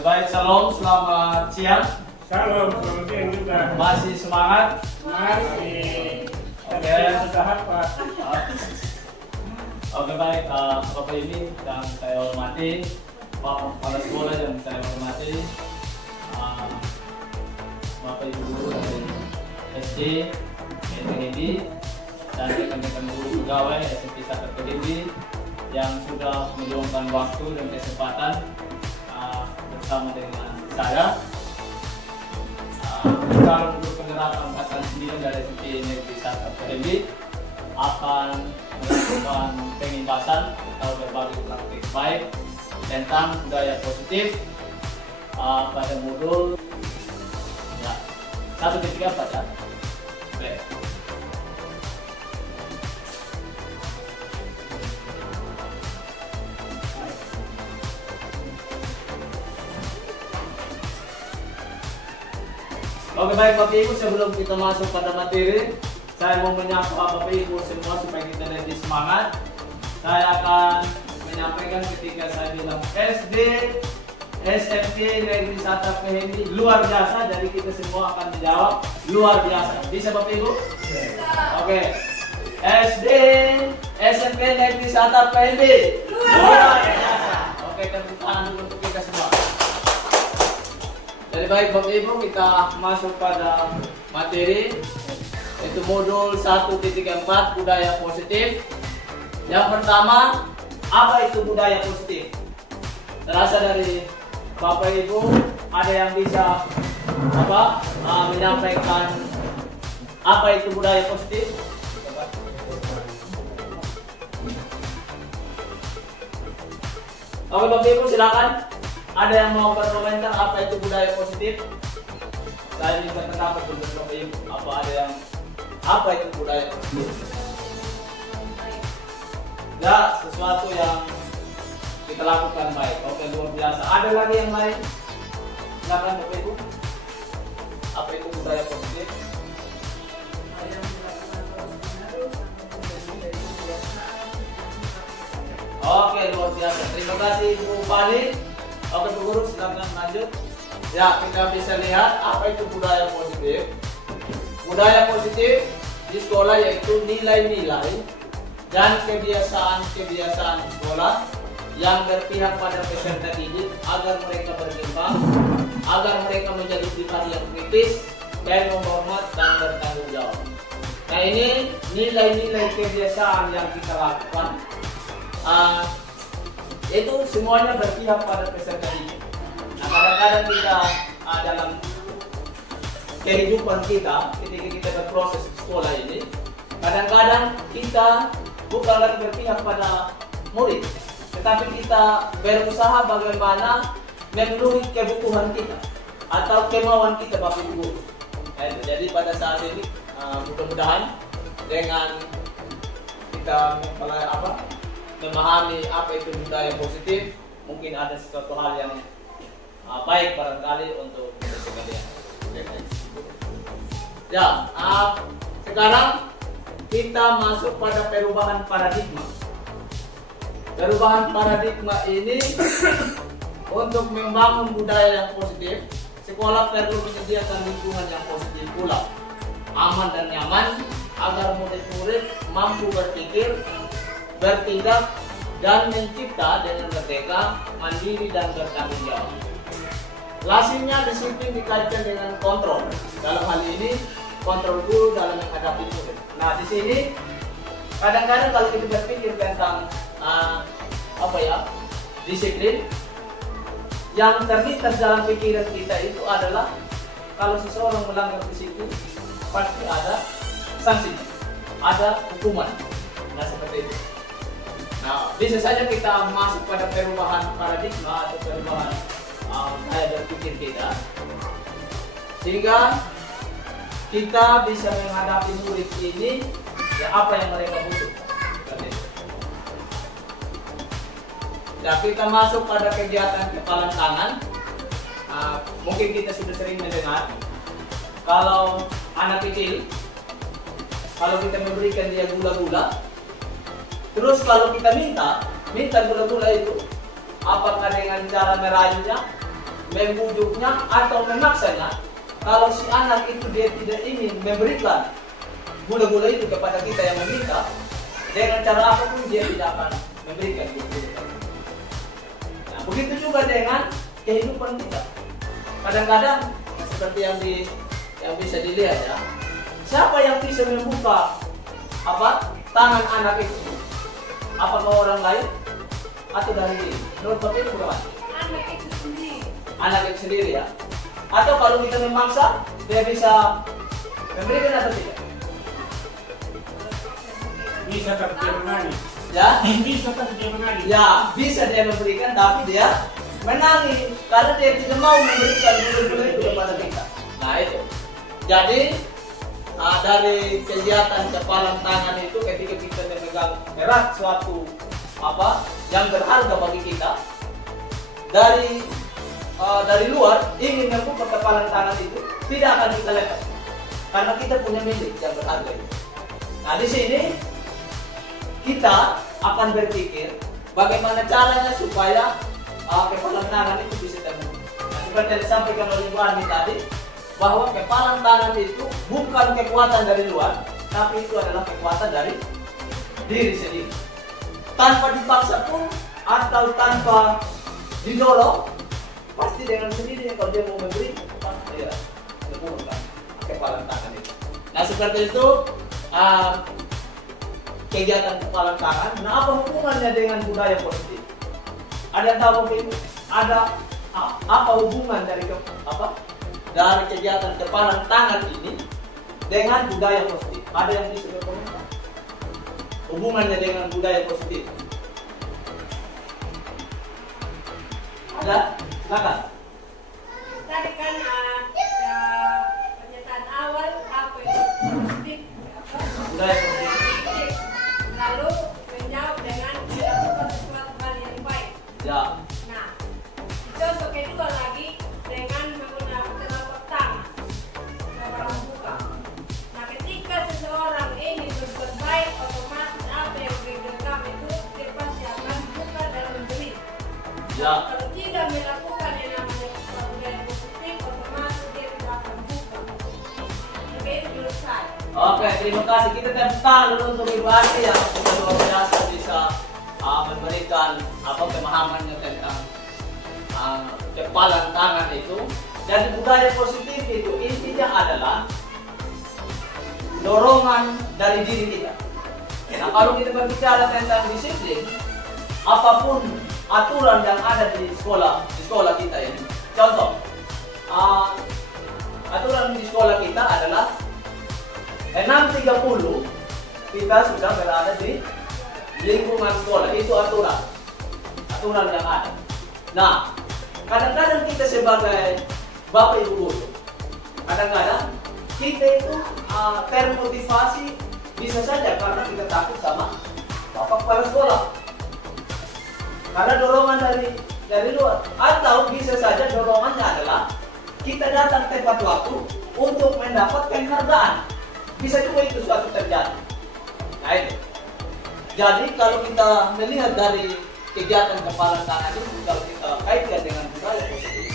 Baik, salam, selamat siang. Salam, selamat siang juga. Masih semangat? Masih. Oke. Usaha Pak. Oke baik, Bapak ini yang saya hormati, Bapak Kepala Sekolah yang saya hormati, Bapak Ibu Guru dari SD, SMPD, dan rekan-rekan guru pegawai SMP Saka PDB yang sudah meluangkan waktu dan kesempatan bersama dengan saya. Calon guru penggerak angkatan 9 dari SMP Negeri Saka PDB akan melakukan pengibasan atau berbagi praktik baik tentang budaya positif pada modul ya 1.4 ya. Oke. Oke baik Bapak Ibu, sebelum kita masuk pada materi, saya mau menyapa Bapak Ibu semua supaya kita lebih semangat. Saya akan menyampaikan ketika saya bilang SD, SMP Negeri Saka PDB luar biasa, jadi kita semua akan menjawab luar biasa. Bisa Bapak Ibu? Bisa. Oke. SD, SMP Negeri Saka PDB luar biasa. Oke, tepuk tangan dulu untuk kita semua. Jadi baik Bapak Ibu, kita masuk pada materi yaitu modul 1.4 budaya positif. Yang pertama, apa itu budaya positif? Terasa dari Bapak Ibu ada yang bisa menyampaikan apa itu budaya positif? Oke Bapak Ibu, silakan. Ada yang mau berkomentar apa itu budaya positif? Saya minta pendapat untuk Bapak Ibu. Apa itu budaya positif? Ya, sesuatu yang kita lakukan baik. Oke, luar biasa. Ada lagi yang lain? Silakan Bapak Ibu. Apa itu budaya positif? Oke, luar biasa. Terima kasih Bu Fani. Oke Bu Guru, silakan lanjut. Ya, kita bisa lihat apa itu budaya positif. Budaya positif di sekolah yaitu nilai-nilai dan kebiasaan-kebiasaan sekolah yang berpihak pada peserta didik agar mereka berkembang, agar mereka menjadi pribadi yang kritis dan menghormat dan bertanggung jawab. Nah, ini nilai-nilai kebiasaan yang kita lakukan. Itu semuanya berpihak pada peserta didik. Nah, kadang-kadang kita dalam kehidupan kita, ketika kita berproses di sekolah ini, kadang-kadang kita bukan lagi berpihak pada murid, tetapi kita berusaha bagaimana memenuhi kebutuhan kita atau kemauan kita Bapak Ibu. Jadi pada saat ini mudah-mudahan dengan kita memahami apa itu budaya positif, mungkin ada sesuatu hal yang baik barangkali untuk kita sekalian. Ya, sekarang kita masuk pada perubahan paradigma. Perubahan paradigma ini untuk membangun budaya yang positif, sekolah perlu menyediakan lingkungan yang positif pula, aman dan nyaman agar murid-murid mampu berpikir, bertindak dan mencipta dengan merdeka, mandiri dan bertanggung jawab. Lazimnya disiplin dikaitkan dengan kontrol. Dalam hal ini kontrol guru dalam menghadapi murid. Nah, di sini kadang-kadang kalau kita berpikir tentang disiplin, yang terlintas dalam pikiran kita itu adalah kalau seseorang melanggar disiplin pasti ada sanksi, ada hukuman. Nah, seperti itu. Nah, bisa saja kita masuk pada perubahan paradigma atau perubahan gaya berpikir kita, sehingga kita bisa menghadapi murid ini ya apa yang mereka butuhkan. Nah, kita masuk pada kegiatan kepalan tangan. Mungkin kita sudah sering mendengar kalau anak kecil, kalau kita memberikan dia gula-gula, terus kalau kita minta gula-gula itu, apakah dengan cara merayunya, membujuknya atau memaksanya kalau si anak itu dia tidak ingin memberikan gula-gula itu kepada kita yang meminta, dengan cara apapun dia tidak akan memberikan gula-gula. Nah, begitu juga dengan kehidupan kita. Kadang-kadang seperti yang bisa dilihat ya, siapa yang bisa membuka tangan anak itu? Apakah orang lain atau dari diri? Menurut Bapak itu bukan? Anak itu sendiri ya. Atau kalau kita memaksa, dia bisa memberikan atau tidak? Bisa tapi dia menangis. Ya? Bisa tapi dia menangis. Ya, bisa dia memberikan, tapi dia menangis karena dia tidak mau memberikan gula-gula itu kepada kita. Nah itu. Jadi dari kegiatan kepalan tangan itu ketika kita memegang erat suatu yang berharga bagi kita, dari luar ingin membuka kepalan tangan itu tidak akan kita lepas karena kita punya milik yang berharga itu. Nah di sini kita akan berpikir bagaimana caranya supaya kepalan tangan itu bisa terbuka. Nah, seperti yang disampaikan oleh Bu Armi tadi, bahwa kepalan tangan itu bukan kekuatan dari luar, tapi itu adalah kekuatan dari diri sendiri. Tanpa dipaksa pun atau tanpa didorong, pasti dengan sendirinya kalau dia mau memberi, pasti dia membuka kepalan tangan itu. Nah seperti itu kegiatan kepalan tangan. Nah apa hubungannya dengan budaya positif? Ada yang tahu mungkin? Ada apa hubungan dari dari kegiatan kepalan tangan ini dengan budaya positif? Ada yang bisa berkomentar? Hubungannya dengan budaya positif? Ada? Silakan. Tadi kan pernyataan awal apa itu positif, Budaya positif. lalu menjawab dengan melakukan sesuatu hal yang baik. Ya. Nah, contoh kedua lagi dengan menggunakan telapak tangan cara membuka. Nah, ketika seseorang ingin berbuat baik, otomatis apa yang digenggam itu dia pasti akan buka dan memberi. Ya. Kalau tidak melakukan yang namanya sesuatu yang positif, otomatis dia tidak akan buka. Begitu menurut saya. Oke, terima kasih. Kita tepuk tangan dulu untuk Ibu Arti yang luar biasa bisa memberikan pemahamannya tentang kepalan tangan itu. Dan budaya positif itu intinya adalah dorongan dari diri kita. Nah, kalau kita berbicara tentang disiplin, apapun aturan yang ada di sekolah kita ini. Contoh, aturan di sekolah kita adalah 6.30 kita sudah berada di lingkungan sekolah. Itu aturan yang ada. Nah, kadang-kadang kita sebagai bapak ibu guru, kadang-kadang kita itu termotivasi bisa saja karena kita takut sama bapak kepala sekolah, karena dorongan dari luar, atau bisa saja dorongannya adalah kita datang tepat waktu untuk mendapatkan penghargaan. Bisa juga itu suatu terjadi. Nah itu. Jadi kalau kita melihat dari kegiatan kepalan tangan itu, kalau kita kaitkan dengan budaya positif,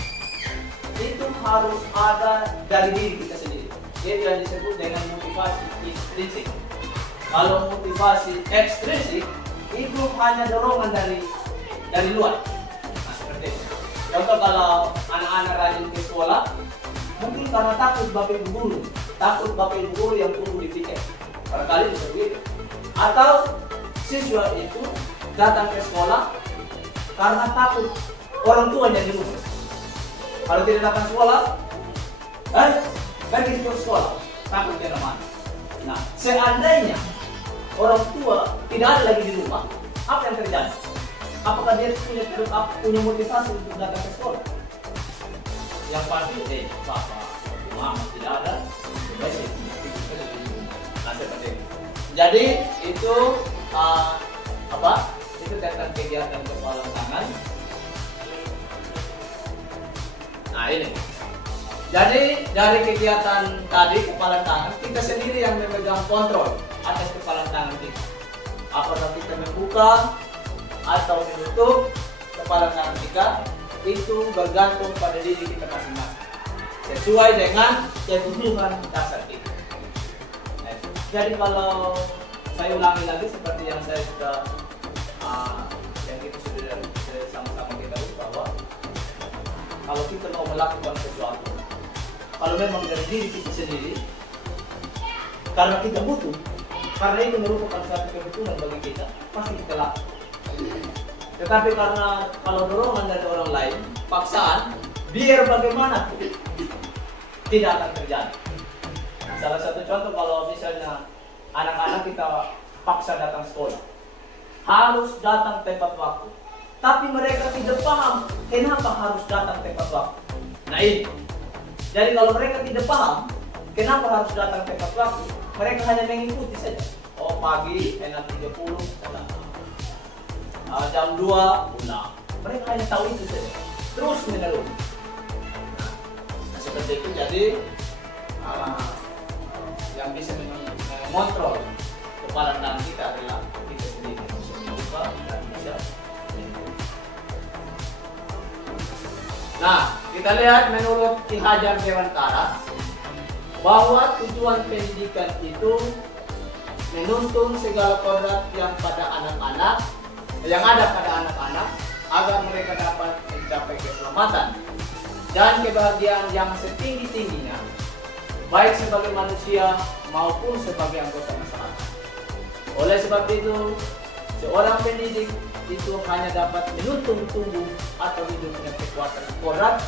itu harus ada dari diri kita sendiri. Itu yang disebut dengan motivasi intrinsik. Kalau motivasi ekstrinsik itu hanya dorongan dari luar. Nah seperti itu. Contoh kalau anak-anak rajin ke sekolah, mungkin karena takut bapak ibu guru, yang tunggu di piket. Barangkali bisa begitu. Atau siswa itu datang ke sekolah karena takut orang tuanya di rumah. Kalau tidak datang sekolah, pergi ke sekolah, takut dia mana. Nah, seandainya orang tua tidak ada lagi di rumah, apa yang terjadi? Apakah dia punya motivasi untuk datang ke sekolah? Yang pasti, Bapak, Mama tidak ada, basic. Nah, seperti itu. Jadi itu itu tentang kegiatan kepalan tangan. Nah ini. Jadi dari kegiatan tadi kepalan tangan, kita sendiri yang memegang kontrol atas kepalan tangan kita. Apakah kita membuka atau menutup kepalan tangan kita itu bergantung pada diri kita masing-masing sesuai dengan kebutuhan dasar kita. Jadi kalau saya ulangi lagi seperti yang saya sudah yang kita sudah sama-sama kita tahu bahwa kalau kita mau melakukan sesuatu, kalau memang dari diri kita sendiri, karena kita butuh, karena itu merupakan satu kebutuhan bagi kita, pasti kita lakukan. Tetapi karena kalau dorongan dari orang lain, paksaan, biar bagaimana tidak akan terjadi. Salah satu contoh kalau misalnya anak-anak kita paksa datang sekolah, harus datang tepat waktu, tapi mereka tidak paham kenapa harus datang tepat waktu. Nah ini, jadi kalau mereka tidak paham kenapa harus datang tepat waktu, mereka hanya mengikuti saja. Oh pagi 6.30 datang. Jam 2 pulang. Mereka hanya tahu itu saja. Terus menerus. Nah, seperti itu jadi yang bisa mengontrol kepala dan kita adalah kita sendiri. Bisa dan bisa. Nah, kita lihat menurut Ki Hajar Dewantara bahwa tujuan pendidikan itu menuntun segala kodrat yang ada pada anak-anak agar mereka dapat mencapai keselamatan dan kebahagiaan yang setinggi-tingginya baik sebagai manusia maupun sebagai anggota masyarakat. Oleh sebab itu, seorang pendidik itu hanya dapat menuntun tumbuh atau hidupnya kekuatan kodrat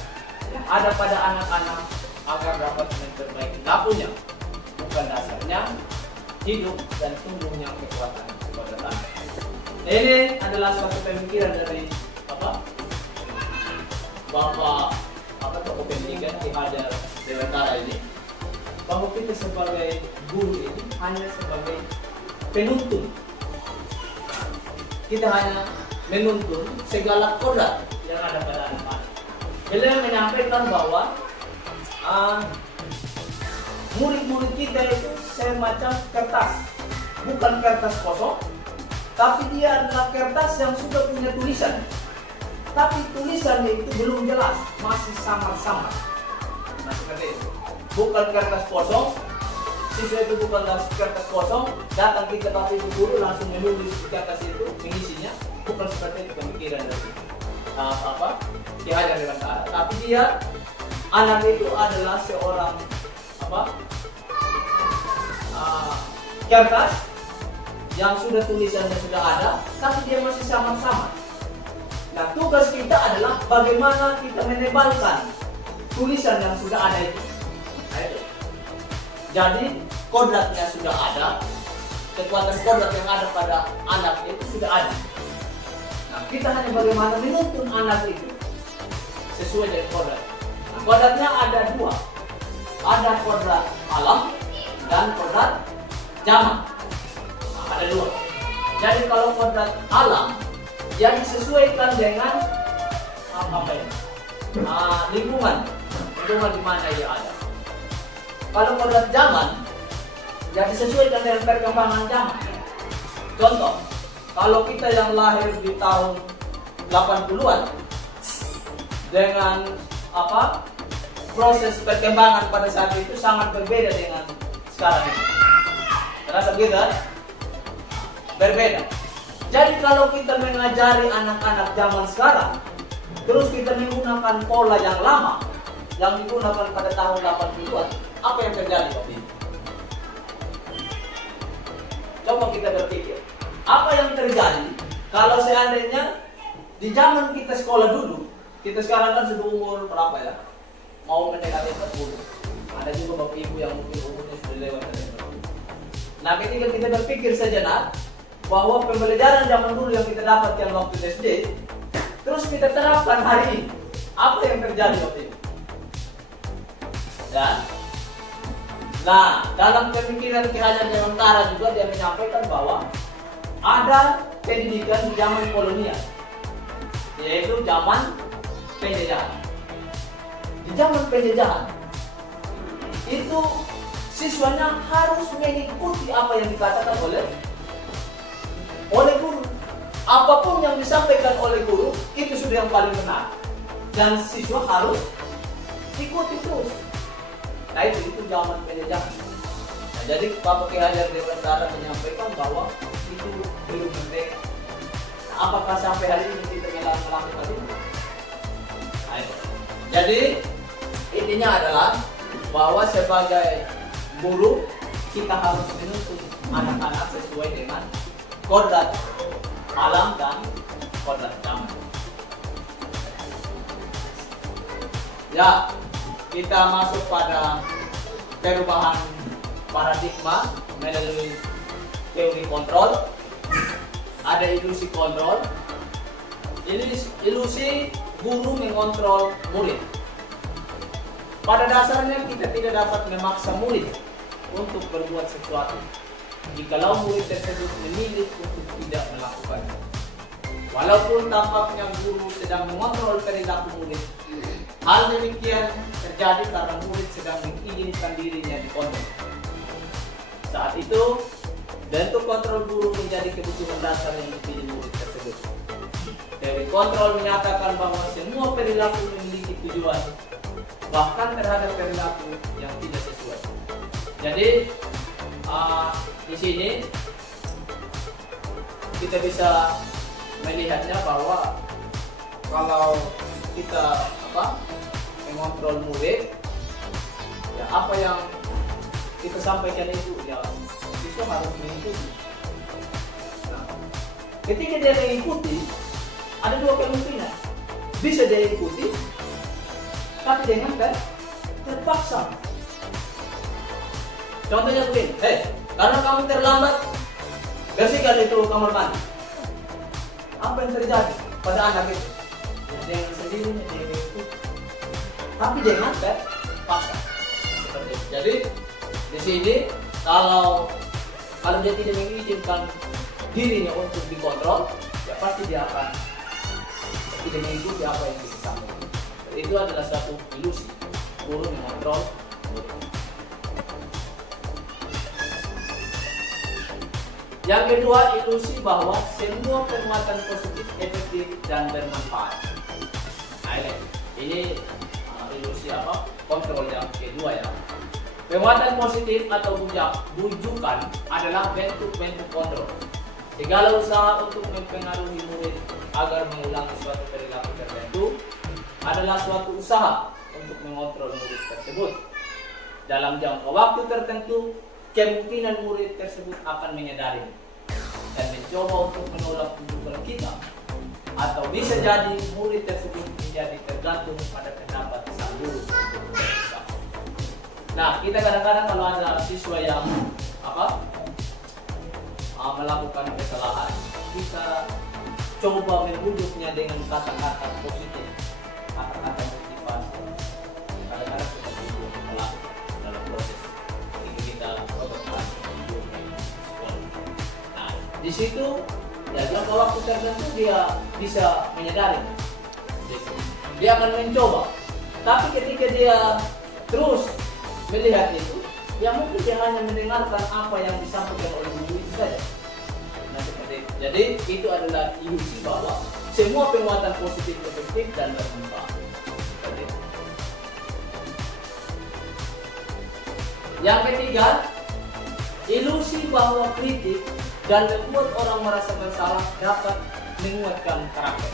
yang ada pada anak-anak agar dapat memperbaiki lakunya, bukan dasarnya hidup dan tumbuhnya kekuatan kodratan. Ini adalah suatu pemikiran dari Bapak tokoh pendidikan Ki Hajar Dewantara ini, bahwa kita sebagai guru ini hanya sebagai penuntun. Kita hanya menuntun segala kodrat yang ada pada anak-anak. Beliau menyampaikan bahwa murid-murid kita itu semacam kertas, bukan kertas kosong, tapi dia adalah kertas yang sudah punya tulisan. Tapi tulisannya itu belum jelas, masih samar-samar. Nah seperti itu. Bukan kertas kosong, siswa itu bukan kertas kosong, datang kita tapi guru langsung menulis kertas itu, mengisinya. Bukan seperti itu pemikiran dari Ki Hajar Dewantara. Tapi dia, anak itu adalah seorang kertas yang sudah tulisannya sudah ada, tapi dia masih samar-samar. Nah, tugas kita adalah bagaimana kita menebalkan tulisan yang sudah ada itu. Nah, itu. Jadi, kodratnya sudah ada, kekuatan kodrat yang ada pada anak itu sudah ada. Nah, kita hanya bagaimana menuntun anak itu sesuai dengan kodrat. Nah, kodratnya ada dua. Ada kodrat alam dan kodrat zaman. Nah, ada dua. Jadi kalau kodrat alam yang disesuaikan dengan lingkungan di mana ia ada. Kalau kodrat zaman yang disesuaikan dengan perkembangan zaman. Contoh, kalau kita yang lahir di tahun 80-an dengan proses perkembangan pada saat itu sangat berbeda dengan sekarang ini. Terasa begitu? Berbeda. Jadi kalau kita mengajari anak-anak zaman sekarang, terus kita menggunakan pola yang lama, yang digunakan pada tahun 80-an, apa yang terjadi waktu itu? Coba kita berpikir, apa yang terjadi kalau seandainya di zaman kita sekolah dulu, kita sekarang kan sudah umur berapa ya? Mau mendekati 40. Ada juga bapak ibu yang mungkin umurnya sudah lewat dari 40. Nah, ketika kita berpikir sejenak bahwa pembelajaran zaman dulu yang kita dapatkan waktu SD, terus kita terapkan hari ini, apa yang terjadi waktu itu? Ya. Nah, dalam pemikiran Ki Hajar Dewantara juga dia menyampaikan bahwa ada pendidikan di zaman kolonial, yaitu zaman penjajahan. Di zaman penjajahan itu siswanya harus mengikuti apa yang dikatakan oleh guru. Apapun yang disampaikan oleh guru itu sudah yang paling benar. dan siswa harus ikuti terus. Nah itu zaman penjajahan. Nah, jadi Bapak Ki Hajar Dewantara menyampaikan bahwa itu belum merdeka. Nah, apakah sampai hari ini kita melakukan itu? Nah, itu. Jadi intinya adalah bahwa sebagai guru kita harus menuntut anak-anak sesuai dengan kodrat alam dan kodrat zaman. Ya, kita masuk pada perubahan paradigma melalui teori kontrol. Ada ilusi kontrol. Ilusi guru mengontrol murid. Pada dasarnya kita tidak dapat memaksa murid untuk berbuat sesuatu jikalau murid tersebut memilih untuk tidak melakukannya. Walaupun tampaknya guru sedang mengontrol perilaku murid, hal demikian terjadi karena murid sedang mengizinkan dirinya dikontrol. Saat itu, bentuk kontrol guru menjadi kebutuhan dasar yang dipilih murid tersebut. Teori kontrol menyatakan bahwa semua perilaku memiliki tujuan, bahkan terhadap perilaku yang tidak sesuai. Jadi, di sini kita bisa melihatnya bahwa kalau kita mengontrol murid, ya apa yang kita sampaikan itu ya siswa harus mengikuti. Nah, ketika dia mengikuti, ada dua kemungkinan. Bisa dia ikuti, tapi dengan terpaksa. Contohnya begini, karena kamu terlambat, bersihkan itu kamar mandi. Apa yang terjadi pada anak itu? Ya, dengan sendirinya dia mengikuti, tapi dengan terpaksa. Seperti itu. Jadi di sini kalau dia tidak mengizinkan dirinya untuk dikontrol, ya pasti dia akan tidak mengikuti apa yang disampaikan. Itu adalah suatu ilusi guru mengontrol murid. Yang kedua, ilusi bahwa semua penguatan positif efektif dan bermanfaat. Nah ini ilusi kontrol yang kedua ya. Penguatan positif atau bujukan adalah bentuk-bentuk kontrol. Segala usaha untuk mempengaruhi murid agar mengulangi suatu perilaku tertentu adalah suatu usaha untuk mengontrol murid tersebut. Dalam jangka waktu tertentu, kemungkinan murid tersebut akan menyadari dan mencoba untuk menolak bujukan kita, atau bisa jadi murid tersebut menjadi tergantung pada pendapat sang guru. Nah, kita kadang-kadang kalau ada siswa yang melakukan kesalahan, kita coba membujuknya dengan kata-kata positif, kata-kata motivasi. Kadang-kadang kita bujuk melakukan dalam proses ini kita nah, di situ ya jangka waktu tertentu dia bisa menyadari, dia akan mencoba. Tapi ketika dia terus melihat itu, ya mungkin dia hanya mendengarkan apa yang disampaikan oleh guru itu saja. Nah, seperti itu. Jadi itu adalah ilusi bahwa semua penguatan positif efektif dan bermanfaat. Yang ketiga, ilusi bahwa kritik dan membuat orang merasa bersalah dapat menguatkan karakter.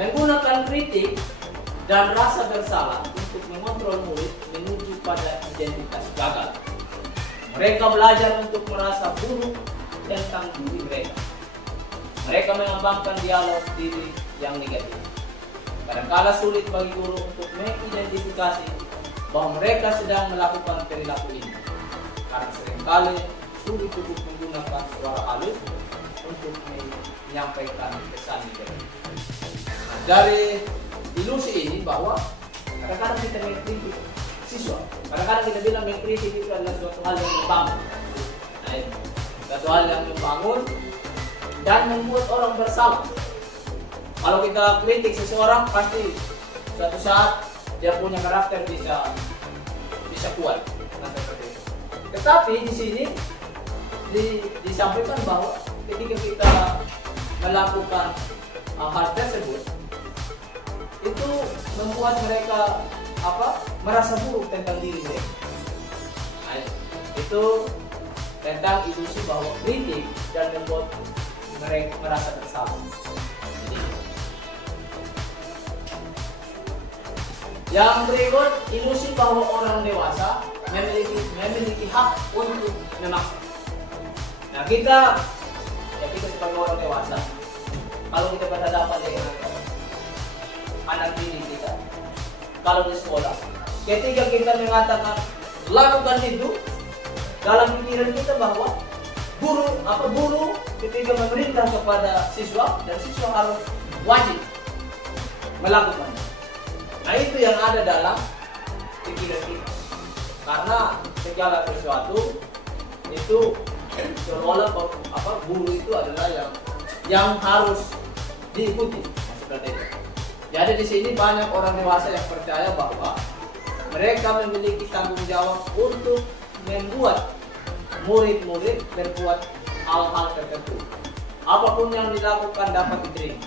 Menggunakan kritik dan rasa bersalah untuk mengontrol murid menuju pada identitas gagal. Mereka belajar untuk merasa buruk tentang diri mereka. Mereka mengembangkan dialog diri yang negatif. Kadang-kala sulit bagi guru untuk mengidentifikasi bahwa mereka sedang melakukan perilaku ini, karena seringkali sulit untuk menggunakan suara halus untuk menyampaikan pesan negatif. Nah, dari ilusi ini bahwa kadang-kadang kita mengkritik siswa, kadang-kadang kita bilang mengkritik itu adalah suatu hal yang membangun. Nah, itu suatu hal yang membangun dan membuat orang bersalah. Kalau kita kritik seseorang, pasti suatu saat dia punya karakter bisa kuat. Nah, seperti itu. Tetapi di sini disampaikan bahwa ketika kita melakukan hal tersebut, membuat mereka merasa buruk tentang diri mereka. Nah, itu tentang ilusi bahwa kritik dan membuat mereka merasa bersalah. Yang berikut, ilusi bahwa orang dewasa memiliki hak untuk memaksa. Nah, kita sebagai orang dewasa, kalau kita berhadapan dengan anak didik kita, kalau di sekolah, ketika kita mengatakan lakukan itu, dalam pikiran kita bahwa guru ketika memerintah kepada siswa dan siswa harus wajib melakukan. Nah, itu yang ada dalam pikiran kita. Karena segala sesuatu itu seolah guru itu adalah yang harus diikuti, seperti itu. Jadi di sini banyak orang dewasa yang percaya bahwa mereka memiliki tanggung jawab untuk membuat murid-murid berbuat hal-hal tertentu. Apapun yang dilakukan dapat diterima,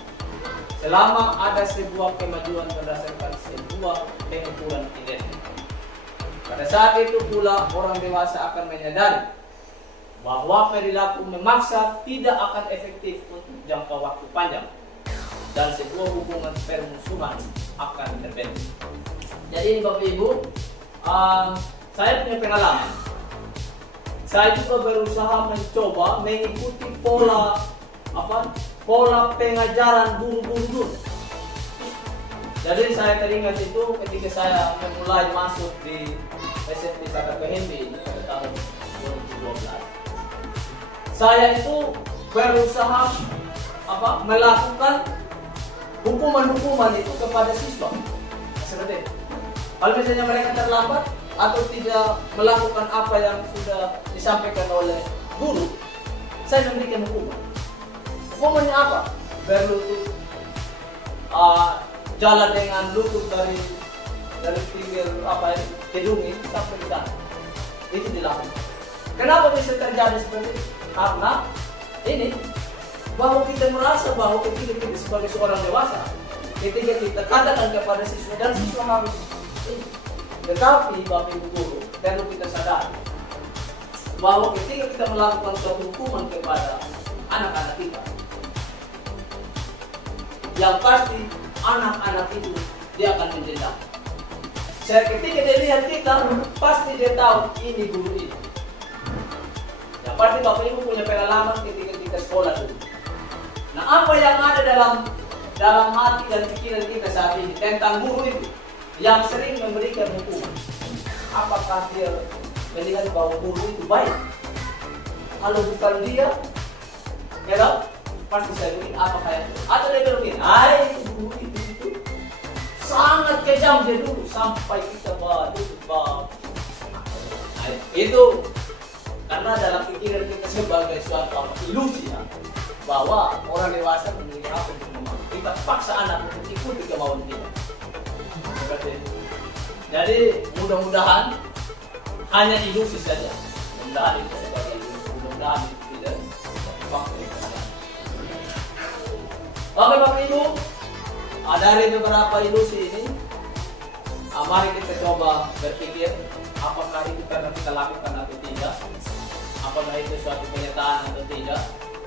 selama ada sebuah kemajuan berdasarkan sebuah pengukuran kinerja. Pada saat itu pula orang dewasa akan menyadari bahwa perilaku memaksa tidak akan efektif untuk jangka waktu panjang dan sebuah hubungan permusuhan akan terbentuk. Jadi ini Bapak Ibu, saya punya pengalaman. Saya juga berusaha mencoba mengikuti pola pengajaran guru-guru dulu. Jadi saya teringat itu ketika saya mulai masuk di SMP Saka Kehembe pada tahun 2012. Saya itu berusaha melakukan hukuman-hukuman itu kepada siswa. Seperti itu. Kalau misalnya mereka terlambat atau tidak melakukan apa yang sudah disampaikan oleh guru, saya memberikan hukuman. Hukumannya apa? Berlutut, jalan dengan lutut dari pinggir gedung ini sampai ke sana. Itu dilakukan. Kenapa bisa terjadi seperti itu? Karena ini bahwa kita merasa bahwa ketika kita sebagai seorang dewasa, ketika kita katakan kepada siswa dan siswa harus ini. Tetapi Bapak Ibu Guru perlu kita sadari bahwa ketika kita melakukan suatu hukuman kepada anak-anak kita, yang pasti anak-anak itu dia akan menjadi. Ketika dia lihat kita, pasti dia tahu ini guru ini. Ya pasti Bapak Ibu punya pengalaman ketika kita sekolah dulu. Nah, apa yang ada dalam hati dan pikiran kita saat ini tentang guru itu yang sering memberikan hukuman? Apakah dia melihat bahwa guru itu baik? Kalau bukan dia, ya pasti saya bilang apakah itu? Atau dia bilang, guru itu sangat kejam dia dulu sampai kita itu karena dalam pikiran kita sebagai suatu ilusi bahwa orang dewasa memiliki hak untuk memahami. Kita paksa anak untuk ikuti kemauan kita. Jadi mudah-mudahan hanya ilusi saja. Mudah-mudahan itu sebagai ilusi. Mudah-mudahan itu tidak fakta. Oke Bapak Ibu, dari beberapa ilusi ini, mari kita coba berpikir apakah itu karena kita lakukan atau tidak, apakah itu suatu kenyataan atau tidak.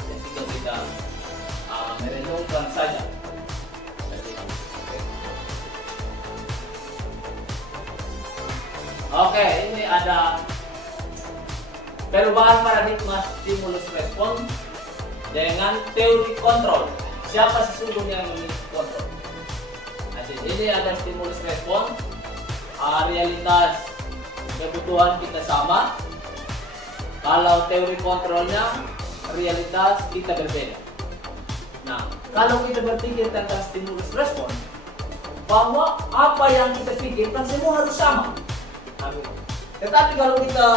Ketika kita merenungkan saja. Oke, ini ada perubahan paradigma stimulus respon dengan teori kontrol. Siapa sesungguhnya yang memiliki kontrol? Nah, ini ada stimulus respon, realitas kebutuhan kita sama. Kalau teori kontrolnya, realitas kita berbeda. Nah, kalau kita berpikir tentang stimulus respon, bahwa apa yang kita pikirkan semua harus sama. Tetapi kalau kita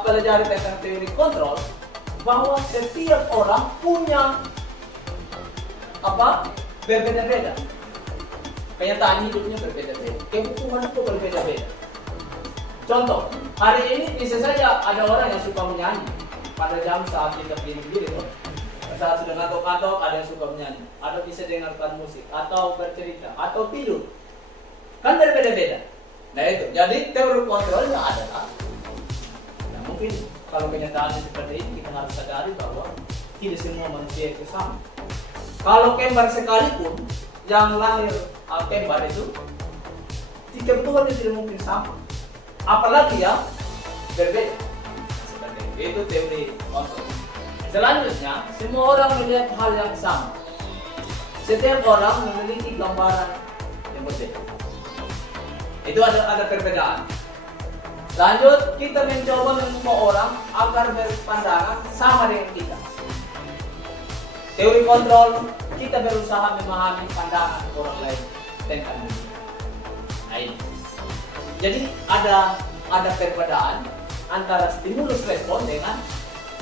pelajari tentang teori kontrol, bahwa setiap orang punya berbeda-beda. Kenyataan hidupnya berbeda-beda. Kebutuhan itu berbeda-beda. Contoh, hari ini bisa saja ada orang yang suka menyanyi pada jam saat kita berdiri, saat sudah ngantuk-ngantuk ada yang suka menyanyi, atau bisa dengarkan musik, atau bercerita, atau tidur. Kan berbeda-beda. Nah itu, jadi teori kontrolnya adalah, nah mungkin kalau kenyataannya seperti ini kita harus sadari bahwa tidak semua manusia itu sama. Kalau kembar sekalipun, yang lahir kembar itu kebetulan tidak mungkin sama. Apalagi yang berbeda. Seperti itu teori kontrol. Selanjutnya, semua orang melihat hal yang sama. Setiap orang memiliki gambaran yang berbeda. Itu ada perbedaan. Lanjut, kita mencoba mengubah orang agar berpandangan sama dengan kita. Teori kontrol, kita berusaha memahami pandangan orang lain tentang dunia. Nah ini. Jadi ada perbedaan antara stimulus respon dengan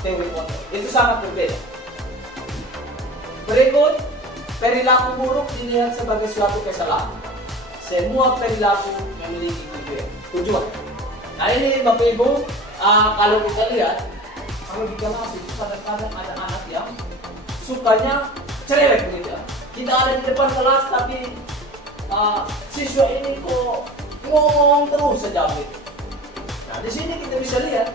teori kontrol. Itu sangat berbeda. Berikut, perilaku buruk dilihat sebagai suatu kesalahan. Semua perilaku memiliki tujuan. Nah ini Bapak Ibu, kalau kita lihat, kalau di kelas itu kadang-kadang ada anak yang sukanya cerewet begitu. Kita ada di depan kelas tapi siswa ini kok ngomong terus saja gitu. Nah di sini kita bisa lihat,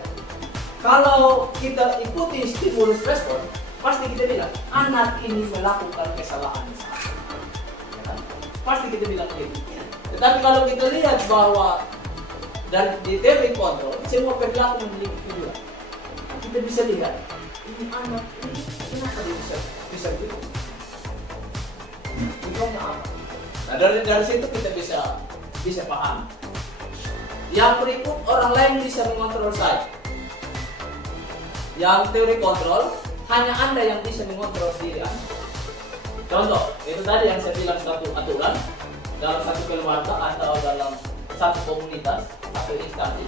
kalau kita ikuti stimulus respon, pasti kita bilang anak ini melakukan kesalahan. Pasti kita bilang begitu. Tetapi kalau kita lihat bahwa dari di teori kontrol, semua perilaku memiliki tujuan. Kita bisa lihat, ini anak ini kenapa dia bisa begitu? Tujuannya apa? Nah dari situ kita bisa paham. Yang berikut, orang lain bisa mengontrol saya. Yang teori kontrol, hanya Anda yang bisa mengontrol diri Anda. Contoh, itu tadi yang saya bilang satu aturan dalam satu keluarga atau dalam satu komunitas atau instansi.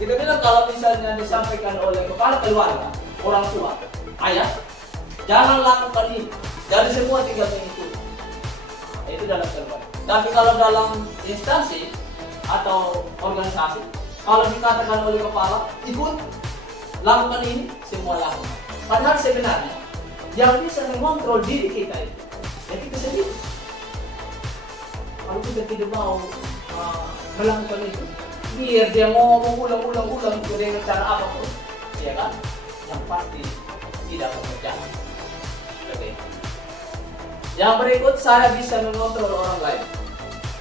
Kita bilang kalau misalnya disampaikan oleh kepala keluarga, orang tua, ayah, jangan lakukan ini. Dari semua tinggal mengikuti. Itu dalam keluarga. Tapi kalau dalam instansi atau organisasi, kalau dikatakan oleh kepala, ikut, lakukan ini, semua lakukan. Padahal sebenarnya yang bisa mengontrol diri kita itu, ya kita sendiri. Kalau kita tidak mau melakukan itu, biar dia ngomong ulang dengan cara apapun, ya kan? Yang pasti tidak bekerja. Oke. Yang berikut, saya bisa mengontrol orang lain.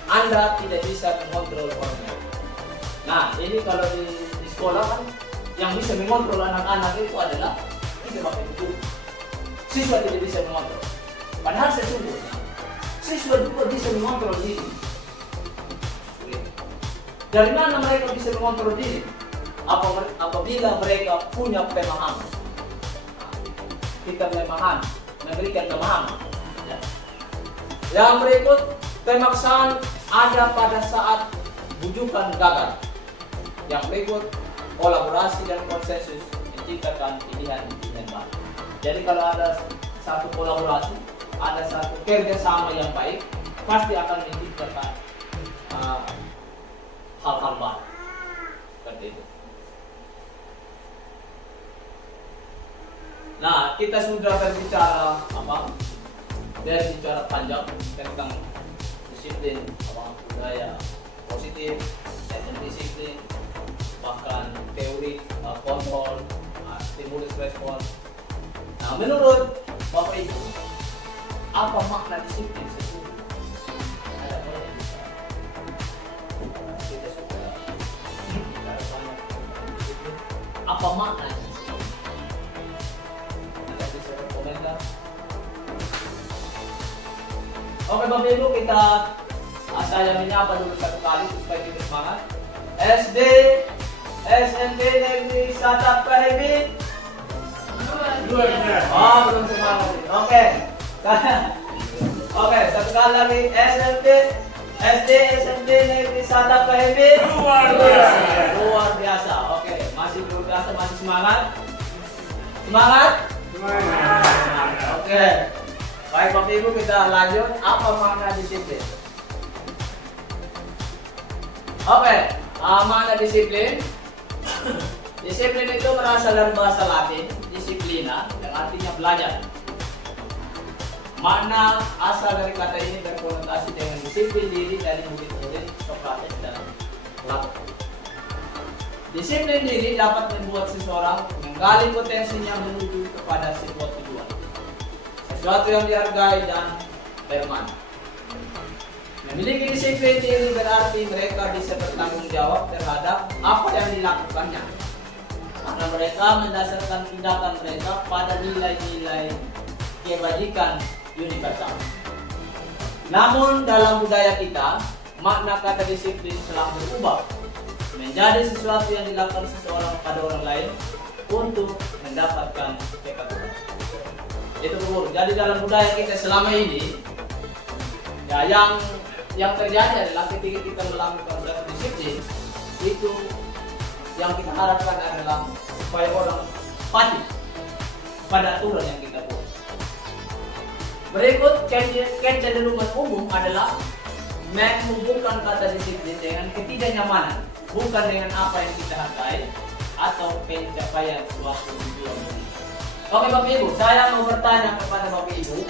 Anda tidak bisa mengontrol orang lain. Nah, ini kalau di sekolah kan, yang bisa mengontrol anak-anak itu adalah kita Bapak Ibu. Siswa tidak bisa mengontrol. Padahal sesungguhnya siswa juga bisa mengontrol diri. Dari mana mereka bisa mengontrol diri? Apabila mereka punya pemahaman. Kita memahami, memberikan pemahaman. Ya. Yang berikut, pemaksaan ada pada saat bujukan gagal. Yang berikut, kolaborasi dan konsensus menciptakan pilihan baru. Jadi kalau ada satu kolaborasi, ada satu kerjasama yang baik, pasti akan menciptakan hal-hal baru. Seperti itu. Nah, kita sudah berbicara dari bicara panjang tentang disiplin, budaya positif, dan disiplin, bahkan teori kontrol, stimulus respon. Nah, menurut Bapak Ibu, apa makna disiplin sesungguhnya? Ada orang yang bisa kita sudah bicara banyak tentang disiplin. Apa maknanya? Anda bisa berkomentar. Oke Bapak Ibu, saya menyapa dulu satu kali supaya kita semangat. SD, SMP Negeri Satap Kahibit. Luar biasa. Oh, belum semangat. Oke. Oke, satu kali lagi. SD, SMP Negeri Satap Kahibit. Luar biasa. Luar biasa. Oke, masih luar biasa, masih semangat. Semangat? Oke. Baik Bapak Ibu, kita lanjut. Apa makna disiplin? Oke, makna disiplin. Disiplin itu berasal dari bahasa Latin, disiplina, yang artinya belajar. Makna asal dari kata ini berkonotasi dengan disiplin diri dari murid-murid Sokrates dan Plato. Disiplin diri dapat membuat seseorang menggali potensinya menuju kepada sebuah tujuan, sesuatu yang dihargai dan bermakna. Memiliki disiplin diri berarti mereka bisa bertanggung jawab terhadap apa yang dilakukannya, karena mereka mendasarkan tindakan mereka pada nilai-nilai kebajikan universal. Namun dalam budaya kita, makna kata disiplin telah berubah menjadi sesuatu yang dilakukan seseorang pada orang lain untuk mendapatkan kepatuhan. Itu betul. Jadi dalam budaya kita selama ini, ya yang terjadi adalah ketika kita melakukan suatu disiplin, itu yang kita harapkan adalah supaya orang patuh pada aturan yang kita buat. Berikut kecenderungan umum adalah menghubungkan kata disiplin dengan ketidaknyamanan, bukan dengan apa yang kita hargai atau pencapaian suatu tujuan. Oke Bapak Ibu, saya mau bertanya kepada Bapak Ibu,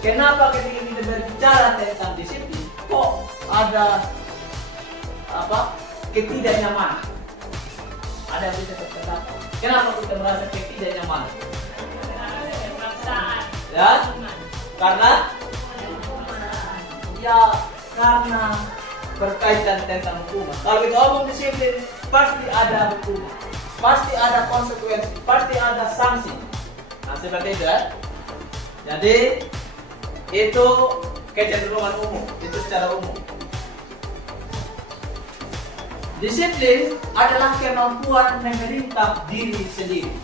kenapa ketika kita berbicara tentang disiplin, kok ada ketidaknyamanan? Ada yang bisa terkata. Kenapa kita merasa ketidaknyamanan? Ya, karena berkaitan tentang hukuman. Kalau kita ngomong disiplin, pasti ada hukuman, pasti ada konsekuensi, pasti ada sanksi. Nah seperti itu ya. Jadi itu kecenderungan umum, itu secara umum. Disiplin adalah kemampuan memerintah diri sendiri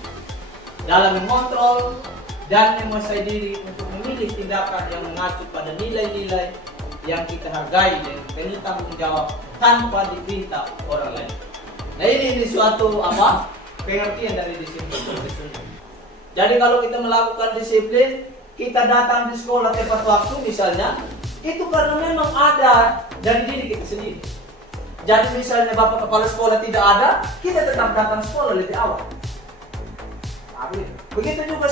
dalam mengontrol dan menguasai diri untuk memilih tindakan yang mengacu pada nilai-nilai yang kita hargai dan penuh tanggung jawab tanpa diperintah orang lain. Nah ini suatu pengertian dari disiplin. Jadi kalau kita melakukan disiplin, kita datang di sekolah tepat waktu misalnya, itu karena memang ada dari diri kita sendiri. Jadi misalnya bapak kepala sekolah tidak ada, kita tetap datang sekolah lebih awal. Begitu juga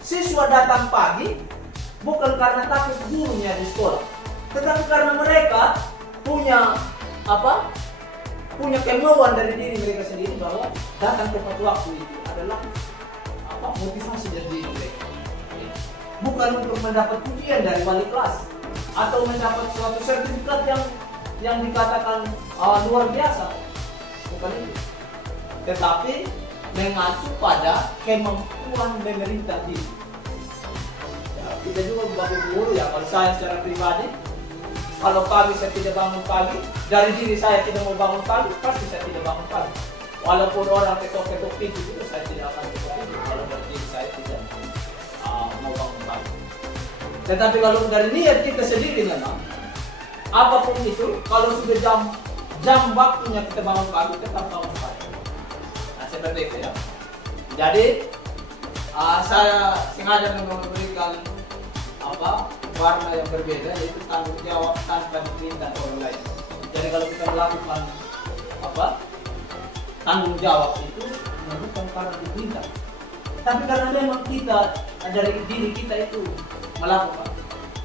siswa datang pagi bukan karena takut gurunya di sekolah, tetapi karena mereka punya kemauan dari diri mereka sendiri bahwa datang tepat waktu itu adalah motivasi dari diri mereka. Bukan untuk mendapat pujian dari wali kelas atau mendapat suatu sertifikat yang dikatakan luar biasa, bukan itu, tetapi mengacu pada kemampuan memerintah diri. Ya, kita juga bapak guru ya, kalau saya secara pribadi, kalau pagi saya tidak bangun pagi, dari diri saya tidak mau bangun pagi, pasti saya tidak bangun pagi. Walaupun orang ketok-ketok pintu juga saya tidak akan ketok pintu kalau dari diri saya tidak mau bangun pagi. Tetapi kalau dari niat kita sendiri memang, apapun itu, kalau sudah jam waktunya kita bangun pagi, tetap bangun pagi. Nah seperti itu ya. Jadi saya sengaja memberikan warna yang berbeda, yaitu tanggung jawab tanpa diperintah orang lain. Jadi kalau kita melakukan tanggung jawab itu bukan karena diperintah, tapi karena memang kita dari diri kita itu melakukan,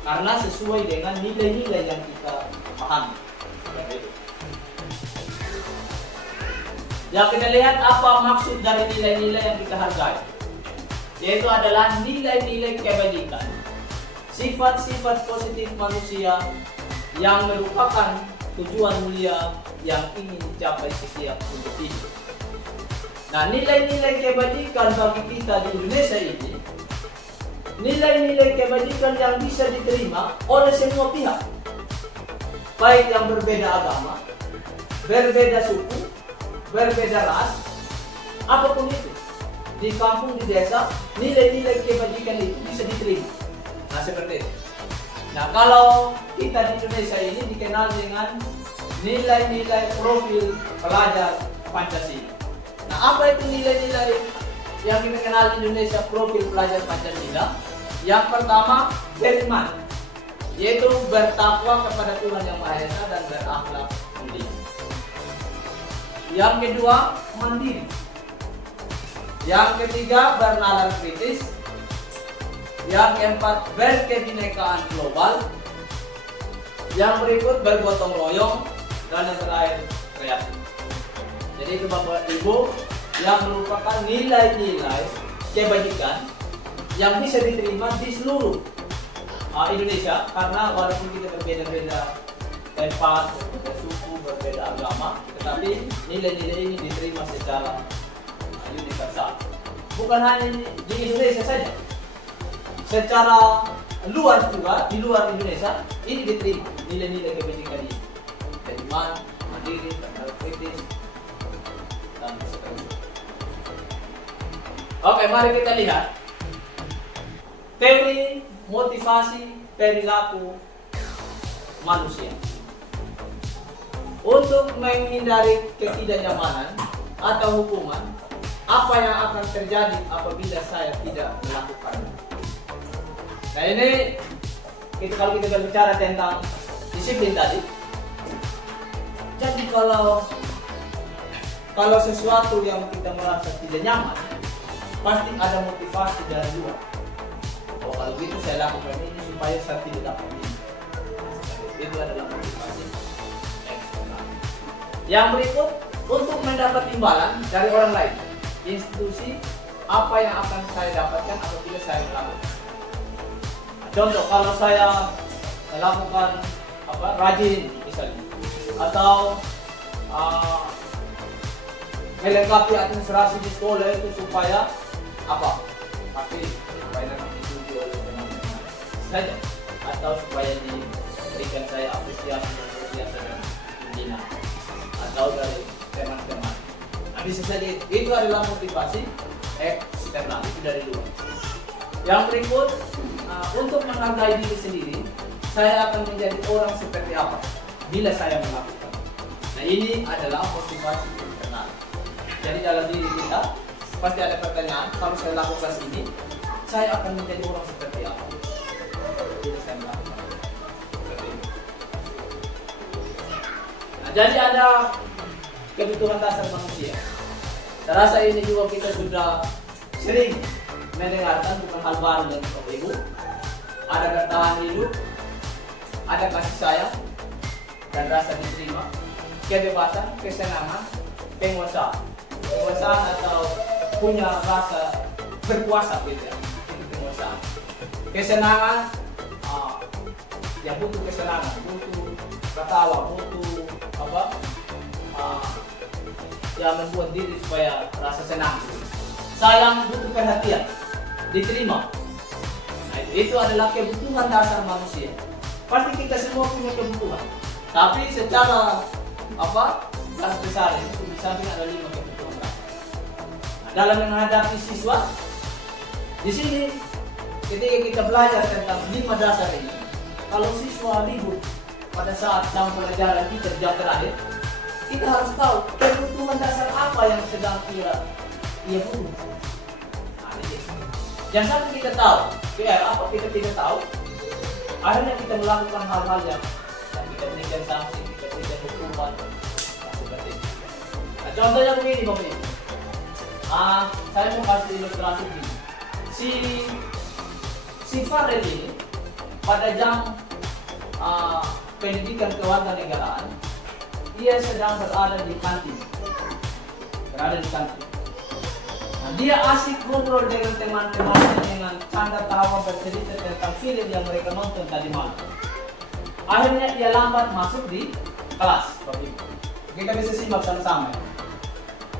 karena sesuai dengan nilai-nilai yang kita pahami. Yang kita lihat apa maksud dari nilai-nilai yang kita hargai, yaitu adalah nilai-nilai kebajikan, sifat-sifat positif manusia yang merupakan tujuan mulia yang ingin dicapai setiap individu. Nah, nilai-nilai kebajikan bagi kita di Indonesia ini, nilai-nilai kebajikan yang bisa diterima oleh semua pihak, baik yang berbeda agama, berbeda suku, berbeda ras, apapun itu. Di kampung, di desa, nilai-nilai kebajikan itu bisa diterima. Nah, seperti itu. Nah, kalau kita di Indonesia ini dikenal dengan nilai-nilai profil pelajar Pancasila. Nah, apa itu nilai-nilai yang kita kenal di Indonesia profil pelajar Pancasila? Yang pertama, beriman, yaitu bertakwa kepada Tuhan Yang Maha Esa dan berakhlak mulia. Yang kedua, mandiri. Yang ketiga, bernalar kritis. Yang keempat, berkebinekaan global. Yang berikut bergotong royong, dan yang terakhir kreatif. Jadi itu Bapak Ibu yang merupakan nilai-nilai kebajikan yang bisa diterima di seluruh Indonesia, karena walaupun kita berbeda-beda tempat, berbeda suku, berbeda agama, tetapi nilai-nilai ini diterima secara universal. Bukan hanya di Indonesia saja, secara luar juga, di luar Indonesia ini diterima nilai-nilai kebajikan ini. Beriman, mandiri, bersikap kritis, dan seterusnya. Oke, mari kita lihat teori motivasi perilaku manusia. Untuk menghindari ketidaknyamanan atau hukuman, apa yang akan terjadi apabila saya tidak melakukannya? Nah ini kalau kita berbicara tentang disiplin tadi, jadi kalau sesuatu yang kita merasa tidak nyaman, pasti ada motivasi dari luar. Oh kalau gitu saya lakukan ini supaya saya tidak dapat ini. Itu adalah motivasi eksternal. Yang berikut, untuk mendapat imbalan dari orang lain, institusi, apa yang akan saya dapatkan apabila saya melakukan. Contoh, kalau saya melakukan rajin misalnya, atau melengkapi administrasi di sekolah itu supaya apa? Pasti supaya nanti dipuji oleh teman-teman saja, atau supaya diberikan saya apresiasi dan pembinaan, atau dari teman-teman. Nah, bisa saja itu adalah motivasi eksternal, itu dari luar. Yang berikut, untuk menghargai diri sendiri, saya akan menjadi orang seperti apa bila saya melakukan. Nah ini adalah motivasi internal. Jadi dalam diri kita pasti ada pertanyaan, kalau saya lakukan ini, saya akan menjadi orang seperti apa bila saya melakukan seperti ini. Nah, jadi ada kebutuhan dasar manusia. Saya rasa ini juga kita sudah sering mendengarkan, bukan hal baru dari Bapak Ibu. Ada bertahan hidup, ada kasih sayang dan rasa diterima, kebebasan, kesenangan, penguasaan. Penguasaan atau punya rasa berkuasa gitu ya, itu penguasaan. Kesenangan, ya butuh kesenangan, butuh ketawa, butuh yang membuat diri supaya rasa senang. Sayang, butuh perhatian, diterima. Nah, itu adalah kebutuhan dasar manusia. Pasti kita semua punya kebutuhan, tapi secara garis besar itu bisa ada 5 kebutuhan dasar. Nah, dalam menghadapi siswa, di sini ketika kita belajar tentang 5 dasar ini, kalau siswa libur pada saat jam pelajaran kita jam terakhir, kita harus tahu kebutuhan dasar apa yang sedang ia butuh. Nah, ini. Jangan sampai kita tahu, apa kita tidak tahu, akhirnya kita melakukan hal-hal yang kita berikan sanksi, kita berikan hukuman, seperti itu. Nah, contohnya begini Bapak Ibu. Saya mau kasih ilustrasi begini. Si Farel ini pada jam pendidikan kewarganegaraan, dia sedang berada di kantin. Nah, dia asik ngobrol dengan teman-temannya dengan canda tawa bercerita tentang film yang mereka nonton tadi malam. Akhirnya dia lambat masuk di kelas. Kita bisa simak sama-sama.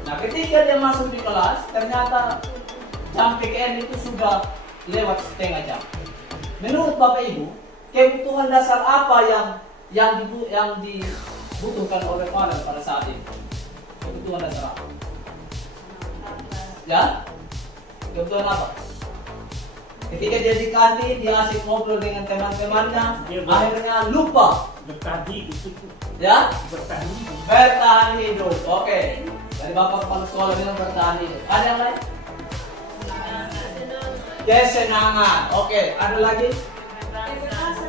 Nah, ketika dia masuk di kelas, ternyata jam PKN itu sudah lewat setengah jam. Menurut Bapak Ibu, kebutuhan dasar apa yang dibutuhkan oleh Farel pada saat ini? Kebutuhan dasar apa? Ya? Kebutuhan apa? Ketika dia di kantin, dia asik ngobrol dengan teman-temannya, akhirnya lupa. Bertani itu. Ya? Bertani. Bertahan hidup. Oke. Dari Bapak kepala sekolah bilang bertahan hidup. Ada yang lain? Kesenangan. Oke. Ada lagi?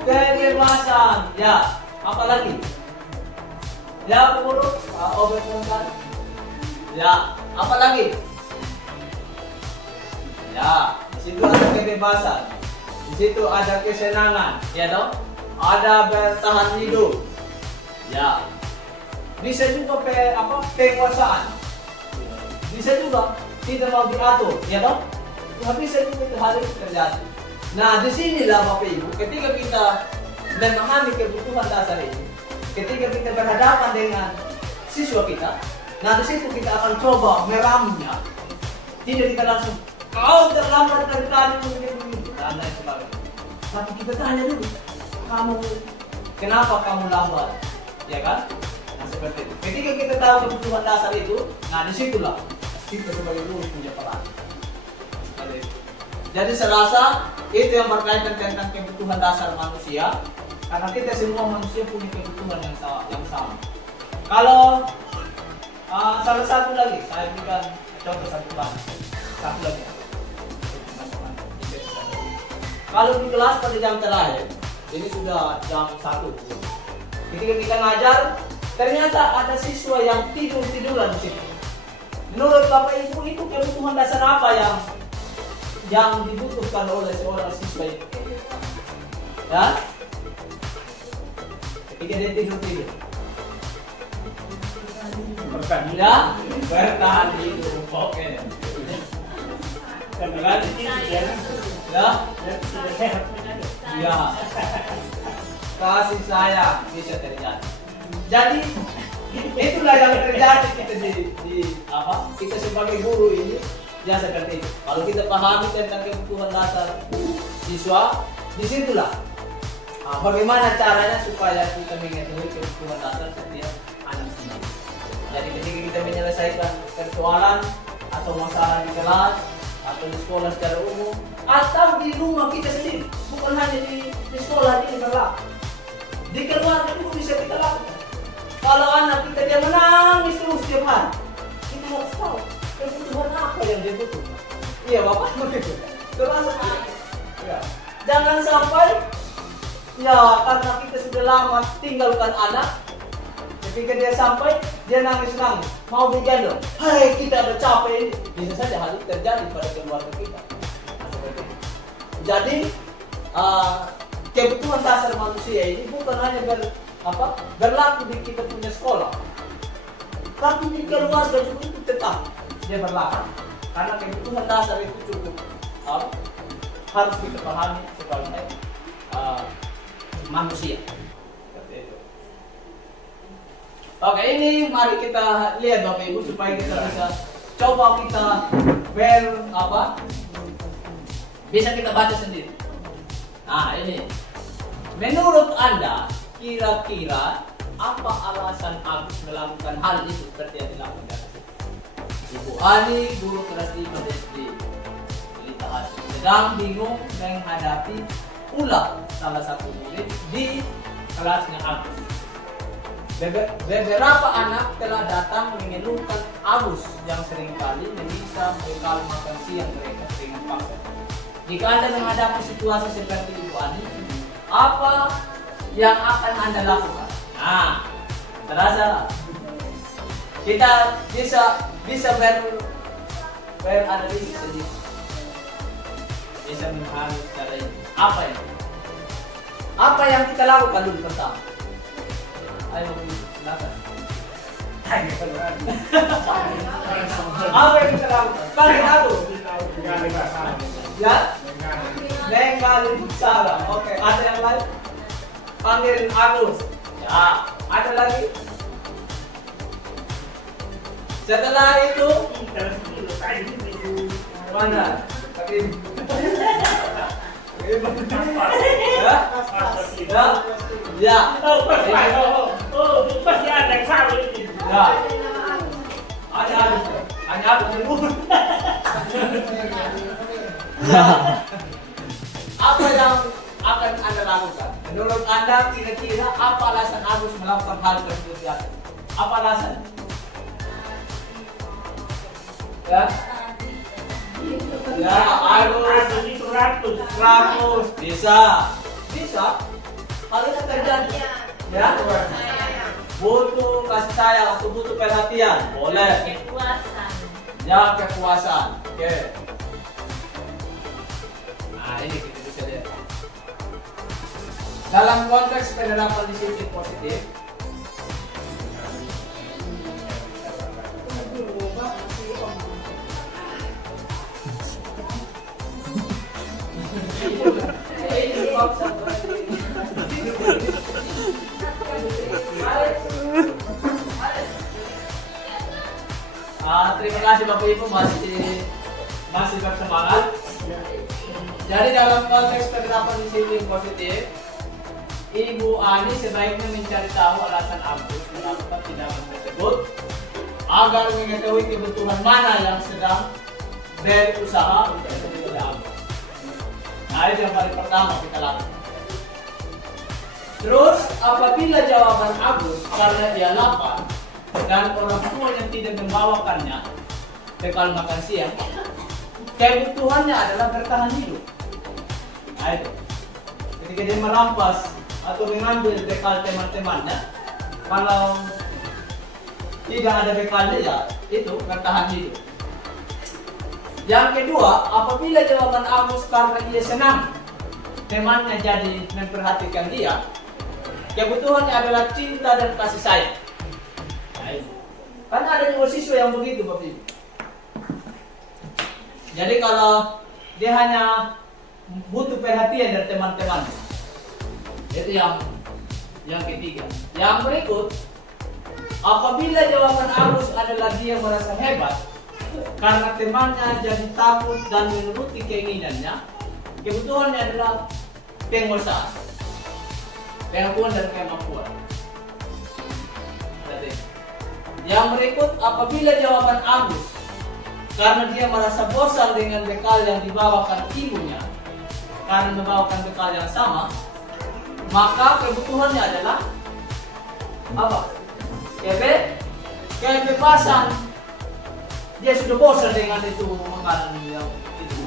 Kebebasan. Ya. Apa lagi? Ya, Bu Guru. Obat kan? Ya. Apa lagi? Ya, di situ ada kebebasan. Di situ ada kesenangan, ya toh? Ada bertahan hidup. Ya. Bisa juga kekuasaan. Bisa juga tidak mau diatur, ya toh? Tapi bisa juga itu hal itu terjadi. Nah, disinilah Bapak Ibu, ketika kita memahami kebutuhan dasar ini, ketika kita berhadapan dengan siswa kita, nah di situ kita akan coba meramunya. Tidak kita langsung, kau terlambat dari tadi begini, dan lain sebagainya. Tapi kita tanya dulu, kenapa kamu lambat, ya kan? Nah seperti itu. Ketika kita tahu kebutuhan dasar itu, nah disitulah kita sebagai guru punya peran. Seperti itu. Jadi saya rasa itu yang berkaitan tentang kebutuhan dasar manusia, karena kita semua manusia punya kebutuhan yang sama. Kalau salah satu lagi, saya berikan contoh satu lagi. Kalau di kelas pada jam terakhir, ini sudah jam 1. Ketika kita ngajar, ternyata ada siswa yang tiduran di situ. Menurut Bapak Ibu itu kebutuhan dasar apa yang dibutuhkan oleh seorang siswa itu? Ya? Ketika dia tidur. Bertahan hidup. Oke. Ya. Kasih sayang bisa terjadi. Jadi itulah yang terjadi kita sebagai guru ini ya seperti itu. Kalau kita pahami tentang kebutuhan dasar siswa, disitulah bagaimana caranya supaya kita mengetahui kebutuhan dasar setiap anak sendiri. Jadi ketika kita menyelesaikan persoalan atau masalah di kelas atau di sekolah secara umum atau di rumah kita sendiri, bukan hanya di sekolah ini berlaku, di keluarga itu bisa kita lakukan. Kalau anak kita dia menangis terus setiap hari, kita harus tahu kebutuhan apa yang dia butuhkan. Iya Bapak begitu. Terus ya. Jangan sampai ya karena kita sudah lama tinggalkan anak, ketika dia sampai dia nangis mau digendong. Hai kita udah capek ini. Bisa saja hal itu terjadi pada keluarga kita. Jadi kebutuhan dasar manusia ini bukan hanya berlaku di kita punya sekolah, tapi di keluarga juga itu tetap dia berlaku. Karena kebutuhan dasar itu cukup harus kita pahami sebagai manusia. Seperti itu. Oke, ini mari kita lihat Bapak Ibu supaya kita bisa coba kita bisa kita baca sendiri. Nah ini, menurut Anda kira-kira apa alasan Agus melakukan hal itu seperti yang dilakukan Ibu Ani, guru kelas 5 SD Pelita Hati, sedang bingung menghadapi pula salah satu murid di kelasnya Agus. Beberapa anak telah datang mengeluhkan Agus yang seringkali menyiksa bekal makan siang mereka dengan paksa. Jika Anda menghadapi situasi seperti Ibu Ani, apa yang akan Anda lakukan? Nah, terasa kita bisa beranalisis sedikit, bisa memahami secara ini. Apa yang kita lakukan dulu pertama? Ayo silakan. Apa yang kita lakukan? Panggil aku. Ya? Nenggalin salam. Oke, ada yang lain? Panggilin Agus. Ya, ada lagi? Setelah itu mana? Ya. Pasti ada yang salah ini. Ya. Hanya aku dulu. Apa yang akan Anda lakukan? Menurut Anda kira-kira apa alasan Agus melakukan hal tersebut? Apa alasan? Ya? Ya, Agus itu ratus. Bisa. Hal itu terjadi. Ya? Butuh kasih sayang atau butuh perhatian? Boleh. Kepuasan. Oke. Nah, ini kita bisa lihat. Dalam konteks penerapan disiplin positif, terima kasih Bapak Ibu masih bersemangat. Jadi dalam konteks penerapan disiplin positif, Ibu Ani sebaiknya mencari tahu alasan Agus melakukan tindakan tersebut agar mengetahui kebutuhan mana yang sedang berusaha untuk dipenuhi Agus. Nah, itu yang paling pertama kita lakukan. Terus apabila jawaban Agus karena dia lapar dan orang tuanya tidak membawakannya bekal makan siang, kebutuhannya adalah bertahan hidup. Nah, itu. Ketika dia merampas atau mengambil bekal teman-temannya, kalau tidak ada bekalnya ya itu bertahan hidup. Yang kedua, apabila jawaban Agus karena dia senang temannya jadi memperhatikan dia, kebutuhannya adalah cinta dan kasih sayang. Kan ada juga siswa yang begitu Bapak Ibu. Jadi kalau dia hanya butuh perhatian dari teman-teman, itu yang ketiga. Yang berikut, apabila jawaban Agus adalah dia merasa hebat karena temannya jadi takut dan menuruti keinginannya, kebutuhannya adalah penguasaan, pengakuan dan kemampuan. Yang berikut, apabila jawaban Agus karena dia merasa bosan dengan bekal yang dibawakan ibunya karena membawakan bekal yang sama, maka kebutuhannya adalah apa? Kebebasan. Dia sudah bosan dengan itu makanan yang itu.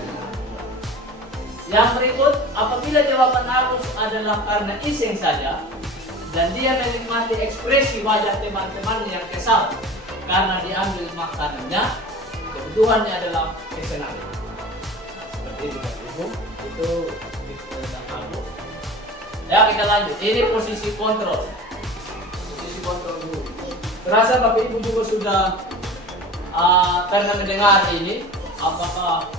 Yang berikut, apabila jawaban Agus adalah karena iseng saja dan dia menikmati ekspresi wajah teman-teman yang kesal karena diambil makanannya, kebutuhannya adalah kesenangan. Seperti itu Bapak Ibu, itu tentang Agus. Ya, kita lanjut. Ini posisi kontrol. Posisi kontrol dulu. Terasa Bapak Ibu juga sudah pernah mendengar ini, apakah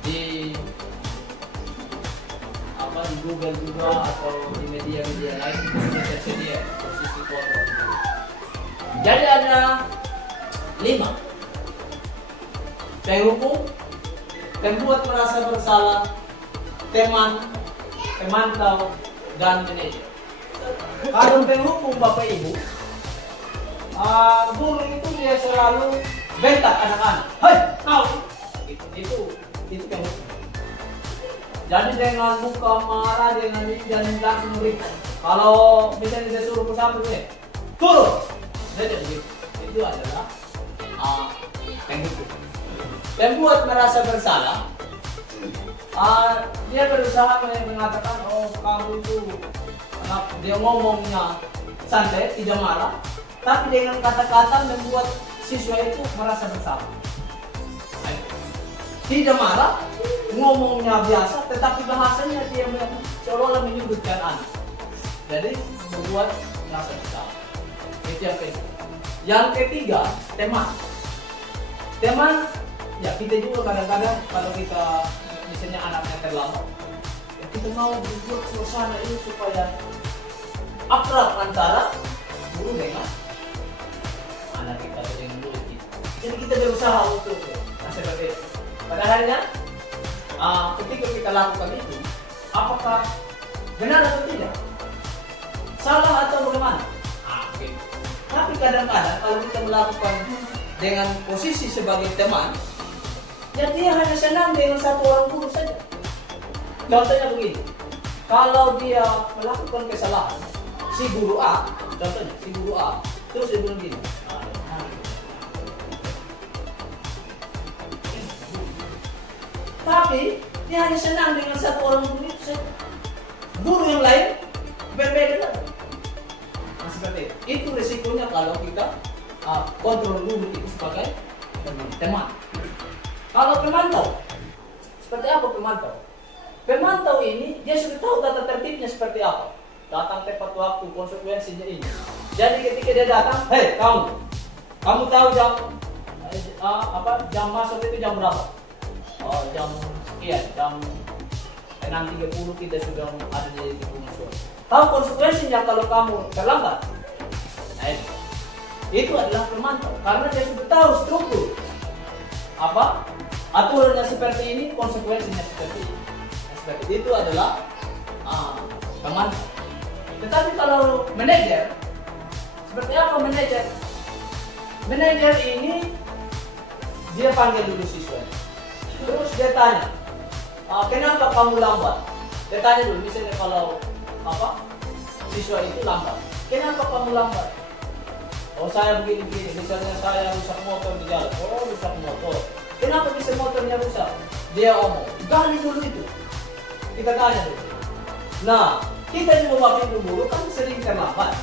di Google juga atau di media-media lain tersedia posisi kontrol. Jadi ada 5: penghukum, pembuat merasa bersalah, teman, pemantau, dan manajer. Kalau penghukum Bapak Ibu, guru itu dia selalu bentak anak-anak. Hei, kau! Itu penghukum. Jadi dengan muka marah, dengan dan langsung berikan. Kalau misalnya dia suruh pesantren nih, turun. Dia begitu. Itu adalah penghukum. Pembuat merasa bersalah, dia berusaha mengatakan, oh kamu itu, dia ngomongnya santai, tidak marah, tapi dengan kata-kata membuat siswa itu merasa bersalah. Tidak marah, ngomongnya biasa, tetapi bahasanya dia seolah-olah menyudutkan anak. Jadi membuat merasa bersalah. Itu yang kedua. Yang ketiga, teman. Teman, ya kita juga kadang-kadang kalau kita misalnya anaknya terlambat, ya kita mau membuat suasana ini supaya akrab antara guru dengan anak kita dengan murid kita. Jadi kita berusaha untuk seperti itu. Pada akhirnya, ketika kita lakukan itu, apakah benar atau tidak? Salah atau bagaimana? Okay. Tapi kadang-kadang kalau kita melakukan dengan posisi sebagai teman, ya dia hanya senang dengan satu orang guru saja. Contohnya begini, kalau dia melakukan kesalahan, si guru A, contohnya si guru A, terus dia bilang gini, tapi dia hanya senang dengan satu orang guru itu saja. Guru yang lain berbeda lagi. Nah, seperti itu. Itu resikonya kalau kita kontrol guru itu sebagai teman. Kalau pemantau, seperti apa pemantau? Pemantau ini, dia sudah tahu tata tertibnya seperti apa. Datang tepat waktu, konsekuensinya ini. Jadi ketika dia datang, hei kamu tahu jam masuk itu jam berapa? Oh, jam sekian, jam 6.30 kita sudah ada di pengungsian. Tahu konsekuensinya kalau kamu terlambat? Nah, itu adalah pemantau, karena dia sudah tahu struktur. Apa? Aturannya seperti ini, konsekuensinya seperti ini. Seperti itu adalah pemantau. Tetapi kalau manajer, seperti apa manajer? Manajer ini dia panggil dulu siswa. Terus dia tanya, kenapa kamu lambat? Dia tanya dulu, misalnya kalau siswa itu lambat. Kenapa kamu lambat? Oh, saya begini-begini. Misalnya saya rusak motor di jalan. Oh, rusak motor. Kenapa bisa motornya rusak? Dia omong, gali dulu itu. Kita tanya dulu. Nah, kita di mewakili guru kan sering terlambat.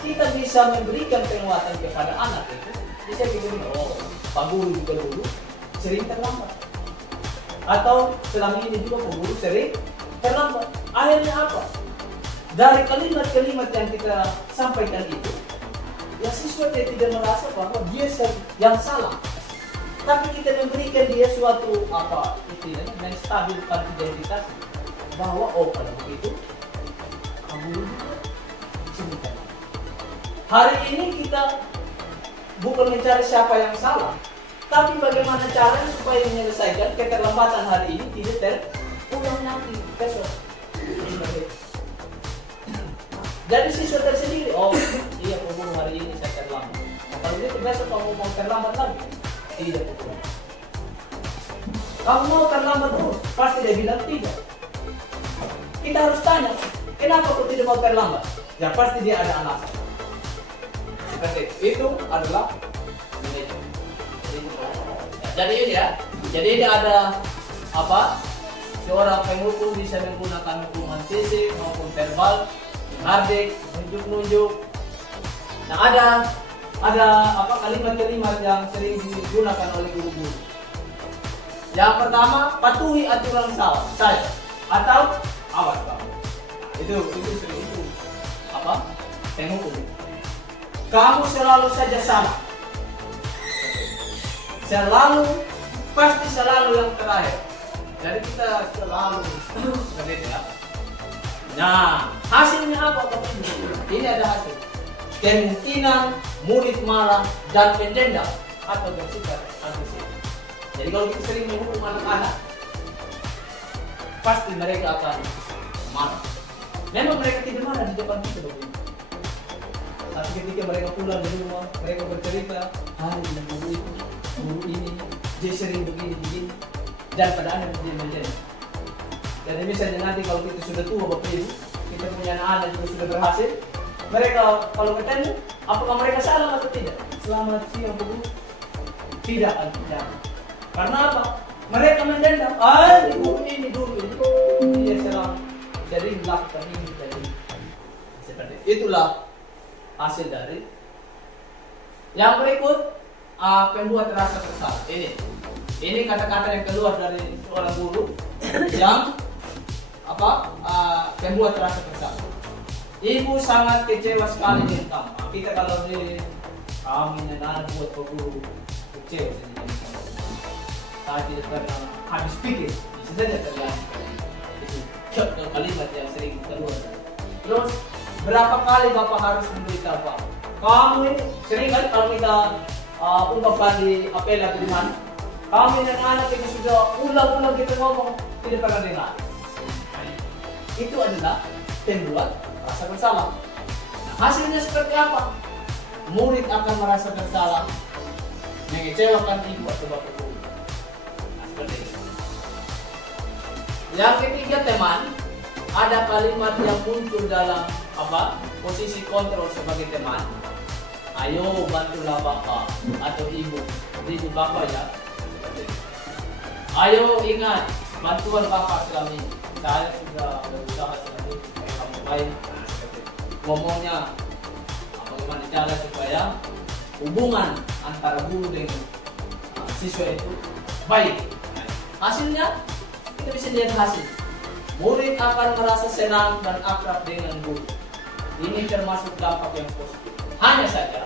Kita bisa memberikan penguatan kepada anak itu. Bisa begini, oh, Pak Guru juga dulu sering terlambat. Atau selama ini juga Pak Guru sering terlambat. Akhirnya apa? Dari kalimat-kalimat yang kita sampaikan itu, ya siswa dia tidak merasa bahwa dia yang salah. Tapi kita memberikan dia suatu istilahnya menstabilkan identitas bahwa oh kalau begitu kamu juga sebutkan. Hari ini kita bukan mencari siapa yang salah, tapi bagaimana caranya supaya menyelesaikan keterlambatan hari ini tidak terulang nanti besok. Jadi siswa tersendiri, oh iya kamu hari ini saya terlambat. Nah, kalau gitu besok kamu mau terlambat lagi, tidak betul. Kamu mau terlambat terus, pasti dia bilang tidak. Kita harus tanya, kenapa kau tidak mau terlambat? Ya pasti dia ada alasan. Seperti itu adalah manajer. Jadi ini ya, jadi ini ada seorang penghukum bisa menggunakan hukuman fisik maupun verbal, hardik, nunjuk-nunjuk. Nah ada kalimat-kalimat yang sering digunakan oleh guru-guru. Yang pertama, patuhi aturan saya atau awas kamu. Itu sering itu penghukum. Kamu selalu saja salah. Pasti selalu yang terakhir. Jadi kita selalu begitu ya. Nah, hasilnya apa? Ini ada hasil. Kemungkinan murid marah dan mendendam atau bersikap agresif. Jadi kalau kita sering menghukum anak-anak, pasti mereka akan marah. Memang mereka tidak marah di depan kita begini. Tapi ketika mereka pulang di rumah, mereka bercerita, guru ini, dia sering begini, dan pada anak dia mendendam. Jadi misalnya nanti kalau kita sudah tua Bapak Ibu, kita punya anak-anak juga sudah berhasil, mereka kalau ketemu, apakah mereka salah atau tidak? Selamat siang Bu. Tidak akan tidak. Karena apa? Mereka mendendam. Guru ini dulu ini dia sering melakukan ini tadi. Seperti itulah hasil dari yang berikut pembuat rasa bersalah. Ini kata-kata yang keluar dari seorang guru yang pembuat rasa bersalah. Ibu sangat kecewa sekali dengan kamu. Kita kalau kami buat guru kecewa sendiri. Saya tidak pernah habis pikir, bisa saja terjadi. Itu kalimat yang sering keluar. Terus berapa kali Bapak harus memberitahu Pak? Kamu ini sering kan kalau kita ungkapkan di apel atau di mana? Kami dan anak itu sudah ulang-ulang kita ngomong tidak pernah dengar. Itu adalah pembuat rasa bersalah. Nah, hasilnya seperti apa? Murid akan merasa bersalah, mengecewakan ibu atau bapak guru. Nah, seperti itu. Yang ketiga teman, ada kalimat yang muncul dalam posisi kontrol sebagai teman. Ayo bantulah bapak atau ibu bapak ya. Ayo ingat bantuan bapak selama ini. Saya sudah berusaha selama ini supaya kamu baik. Ngomongnya bagaimana cara supaya hubungan antara guru dengan siswa itu baik. Hasilnya kita bisa lihat hasil. Murid akan merasa senang dan akrab dengan guru. Ini termasuk dampak yang positif. Hanya saja,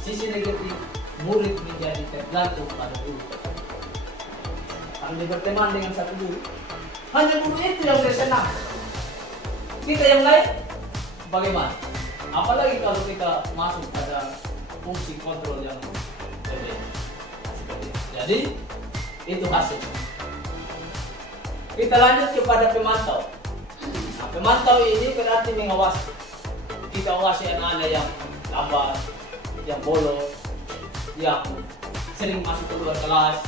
sisi negatif, murid menjadi tergantung pada guru tersebut. Kalau dia berteman dengan satu guru, hanya guru itu yang dia senang. Kita yang lain, bagaimana? Apalagi kalau kita masuk pada fungsi kontrol yang berbeda. Jadi, itu hasil. Kita lanjut kepada pemantau. Nah, pemantau ini berarti mengawasi. Kita awasi anak-anak yang lambat, yang bolos, yang sering masuk keluar kelas.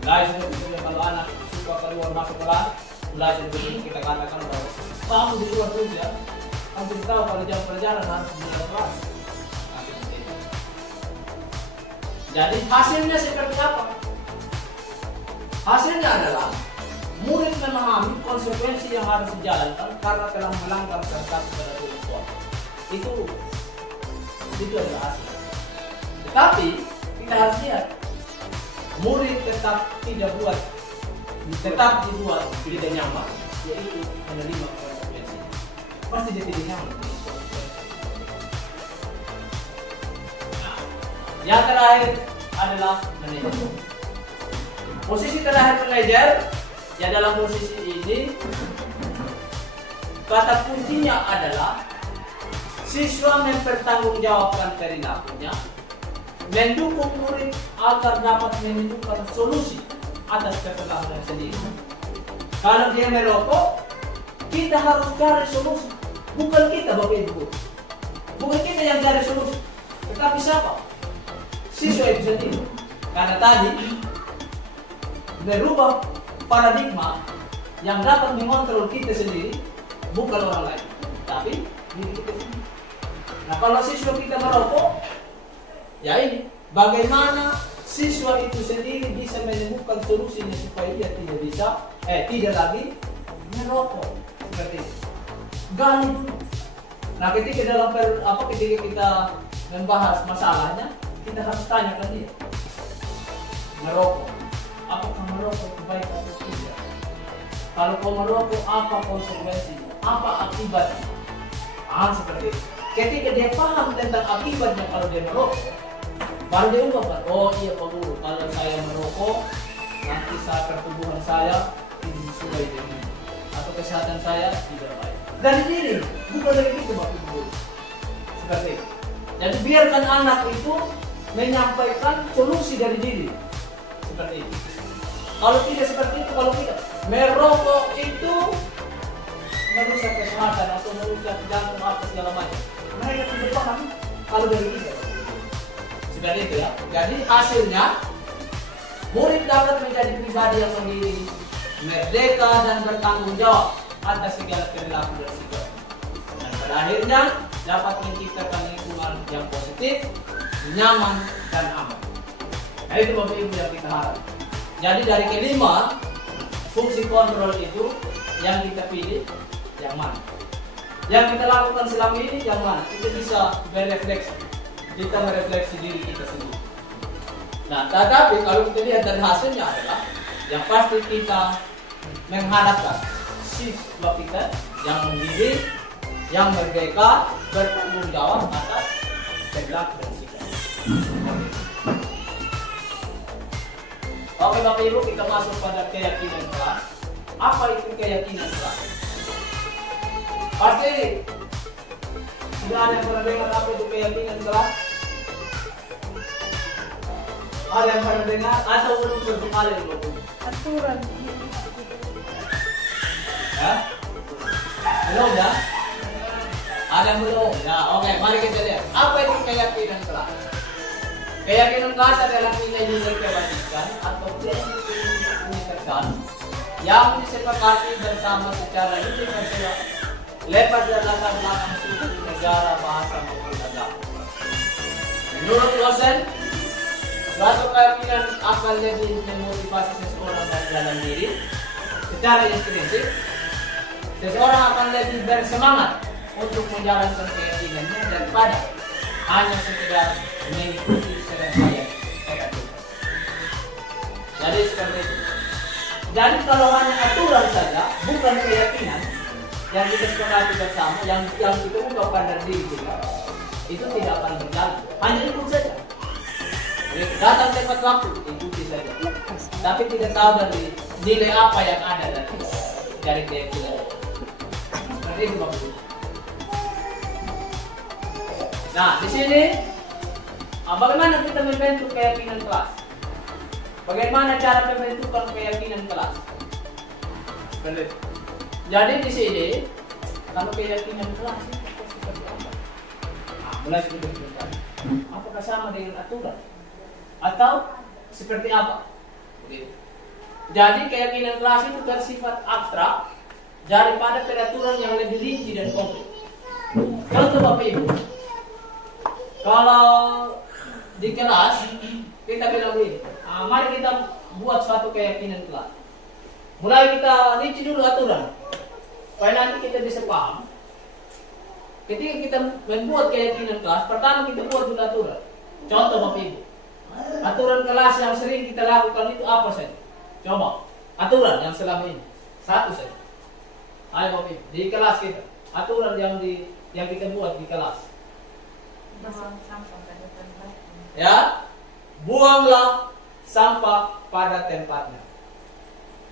Mulai sebetulnya kalau anak suka keluar masuk kelas, mulai sebetulnya kita katakan bahwa kamu di luar terus ya. Kamu tidak tahu kalau jam pelajaran harus di dalam kelas. Nah, seperti itu. Jadi hasilnya seperti apa? Hasilnya adalah murid memahami konsekuensi yang harus dijalankan karena telah melanggar salah satu peraturan sekolah. Itu adalah hasil. Tetapi kita harus lihat, murid tetap dibuat tidak nyaman, yaitu menerima konsekuensi. Pasti dia tidak nyaman. Nah, yang terakhir adalah manajer. Posisi terakhir manajer, ya dalam posisi ini kata kuncinya adalah siswa mempertanggungjawabkan perilakunya, mendukung murid agar dapat menentukan solusi atas kesalahan sendiri. Kalau dia merokok, kita harus cari solusi. Bukan kita Bapak Ibu, bukan kita yang cari solusi, tetapi siapa? Siswa itu sendiri. Karena tadi merubah paradigma yang dapat mengontrol kita sendiri, bukan orang lain, tapi diri kita sendiri. Nah, kalau siswa kita merokok, ya ini bagaimana siswa itu sendiri bisa menemukan solusinya supaya dia tidak lagi merokok seperti itu. Gali dulu. Nah, ketika ketika kita membahas masalahnya, kita harus tanyakan dia, merokok, apakah merokok itu baik atau tidak? Kalau kau merokok, apa konsekuensinya? Apa akibatnya? Seperti itu. Ketika dia paham tentang akibatnya kalau dia merokok, baru dia ungkapkan, oh iya Pak Guru, kalau saya merokok, nanti saat pertumbuhan saya tidak sesuai dengan ini, atau kesehatan saya tidak baik. Dari diri, bukan dari itu Pak Guru. Seperti itu. Jadi biarkan anak itu menyampaikan solusi dari diri. Seperti itu. Kalau tidak seperti itu, kalau tidak, merokok itu merusak kesehatan atau merusak jantung apa segala macam. Mereka tidak paham kalau dari kita. Seperti itu ya. Jadi hasilnya, murid dapat menjadi pribadi yang mandiri, merdeka dan bertanggung jawab atas segala perilaku dan sikap. Dan pada akhirnya dapat menciptakan lingkungan yang positif, nyaman dan aman. Nah, itu Bapak Ibu yang kita harap. Jadi dari kelima fungsi kontrol itu yang kita pilih yang mana? Yang kita lakukan selama ini yang mana? Kita bisa berefleksi. Kita merefleksi diri kita sendiri. Nah, tetapi kalau kita lihat dari hasilnya adalah yang pasti kita mengharapkan siswa kita yang mandiri, yang merdeka, bertanggung jawab atas perilaku dan sikap. Oke Bapak Ibu, kita masuk pada keyakinan kelas. Apa itu keyakinan kelas? Pasti sudah ada yang pernah dengar apa itu keyakinan kelas? Ada yang pernah dengar atau belum berpengaruh Bapak Ibu? Aturan. Ya? Belum ya? Ada yang belum? Ya, oke, mari kita lihat. Apa itu keyakinan kelas? Keyakinan kelas adalah nilai-nilai kebajikan atau prinsip-prinsip universal yang disepakati bersama secara universal lepas dan latar belakang suku, negara, bahasa maupun agama. Menurut dosen, suatu keyakinan akan jadi memotivasi seseorang dalam diri. Secara intrinsik, seseorang akan lebih bersemangat untuk menjalankan keyakinannya daripada hanya sekedar mengikuti serangkaian kata. Jadi seperti itu. Jadi kalau hanya aturan saja, bukan keyakinan yang kita sepakati bersama, yang kita ungkapkan dari diri kita, itu tidak akan berjalan. Hanya ikut saja. Jadi datang tepat waktu, ikuti saja. Tapi tidak tahu dari nilai apa yang ada dari keyakinan. Seperti itu Bapak Ibu. Nah, di sini bagaimana kita membentuk keyakinan kelas? Bagaimana cara pembentukan keyakinan kelas? Jadi di sini kalau keyakinan kelas itu seperti apa? Mulai sudah ditentukan. Apakah sama dengan aturan? Atau seperti apa? Jadi keyakinan kelas itu bersifat abstrak daripada peraturan yang lebih rinci dan konkret. Contoh Bapak Ibu, kalau di kelas kita bilang begini, mari kita buat suatu keyakinan kelas. Mulai kita rinci dulu aturan, supaya nanti kita bisa paham. Ketika kita membuat keyakinan kelas, pertama kita buat dulu aturan. Contoh Bapak Ibu, aturan kelas yang sering kita lakukan itu apa saja? Coba, aturan yang selama ini satu saja. Ayo Bapak Ibu, di kelas kita, aturan yang kita buat di kelas. Ya, buanglah sampah pada tempatnya.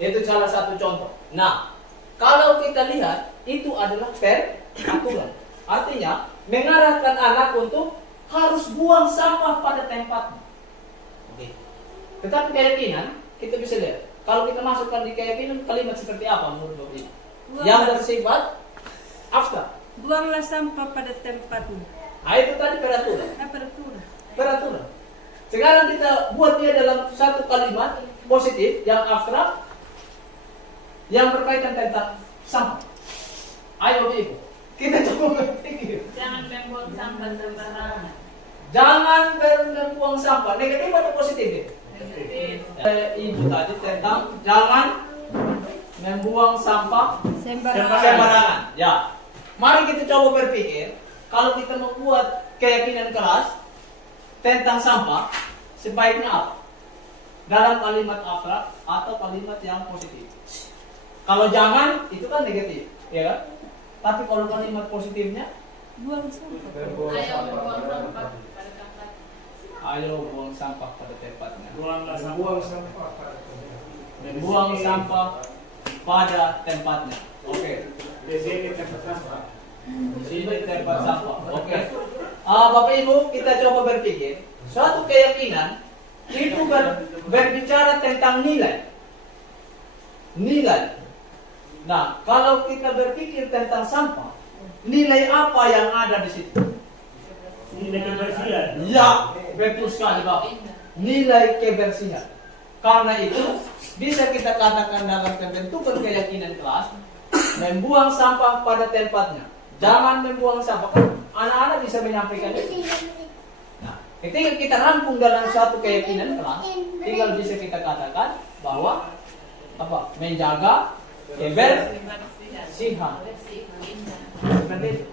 Itu salah satu contoh. Nah, kalau kita lihat itu adalah peraturan. Artinya mengarahkan anak untuk harus buang sampah pada tempatnya. Oke. Tetapi keyakinan kita bisa lihat. Kalau kita masukkan di keyakinan kalimat seperti apa menurut Bapak Ibu? Yang bersifat abstrak. Buanglah sampah pada tempatnya. Nah, itu tadi peraturan. Peraturan. Peraturan. Sekarang kita buat dia dalam satu kalimat positif yang abstrak yang berkaitan tentang sampah. Ayo Bapak Ibu, kita coba berpikir. Jangan membuang sampah sembarangan. Jangan membuang sampah. Negatif atau positif? Negatif. Ibu tadi tentang jangan membuang sampah Sembarangan. sembarangan. Ya. Mari kita coba berpikir, kalau kita membuat keyakinan kelas tentang sampah, sebaiknya apa? Dalam kalimat abstrak atau kalimat yang positif? Kalau jangan, itu kan negatif, ya kan? Tapi kalau kalimat positifnya, Buang sampah. Ayo buang sampah. ayo buang sampah pada tempatnya. Buanglah sampah pada tempatnya. Buang sampah pada tempatnya. Oke. Di sini tempat sampah. Di sini tempat sampah. Oke. Bapak Ibu, kita coba berpikir. Suatu keyakinan itu berbicara tentang nilai. Nilai. Nah, kalau kita berpikir tentang sampah, nilai apa yang ada di situ? Nilai kebersihan. Ya, betul sekali Bapak. Nilai kebersihan. Karena itu bisa kita katakan dalam pembentukan keyakinan kelas, membuang sampah pada tempatnya. Jangan membuang sampah. Kan anak-anak bisa menyampaikan itu. Nah, ketika kita rampung dalam suatu keyakinan kelas, tinggal bisa kita katakan bahwa apa? Menjaga kebersihan. Seperti itu.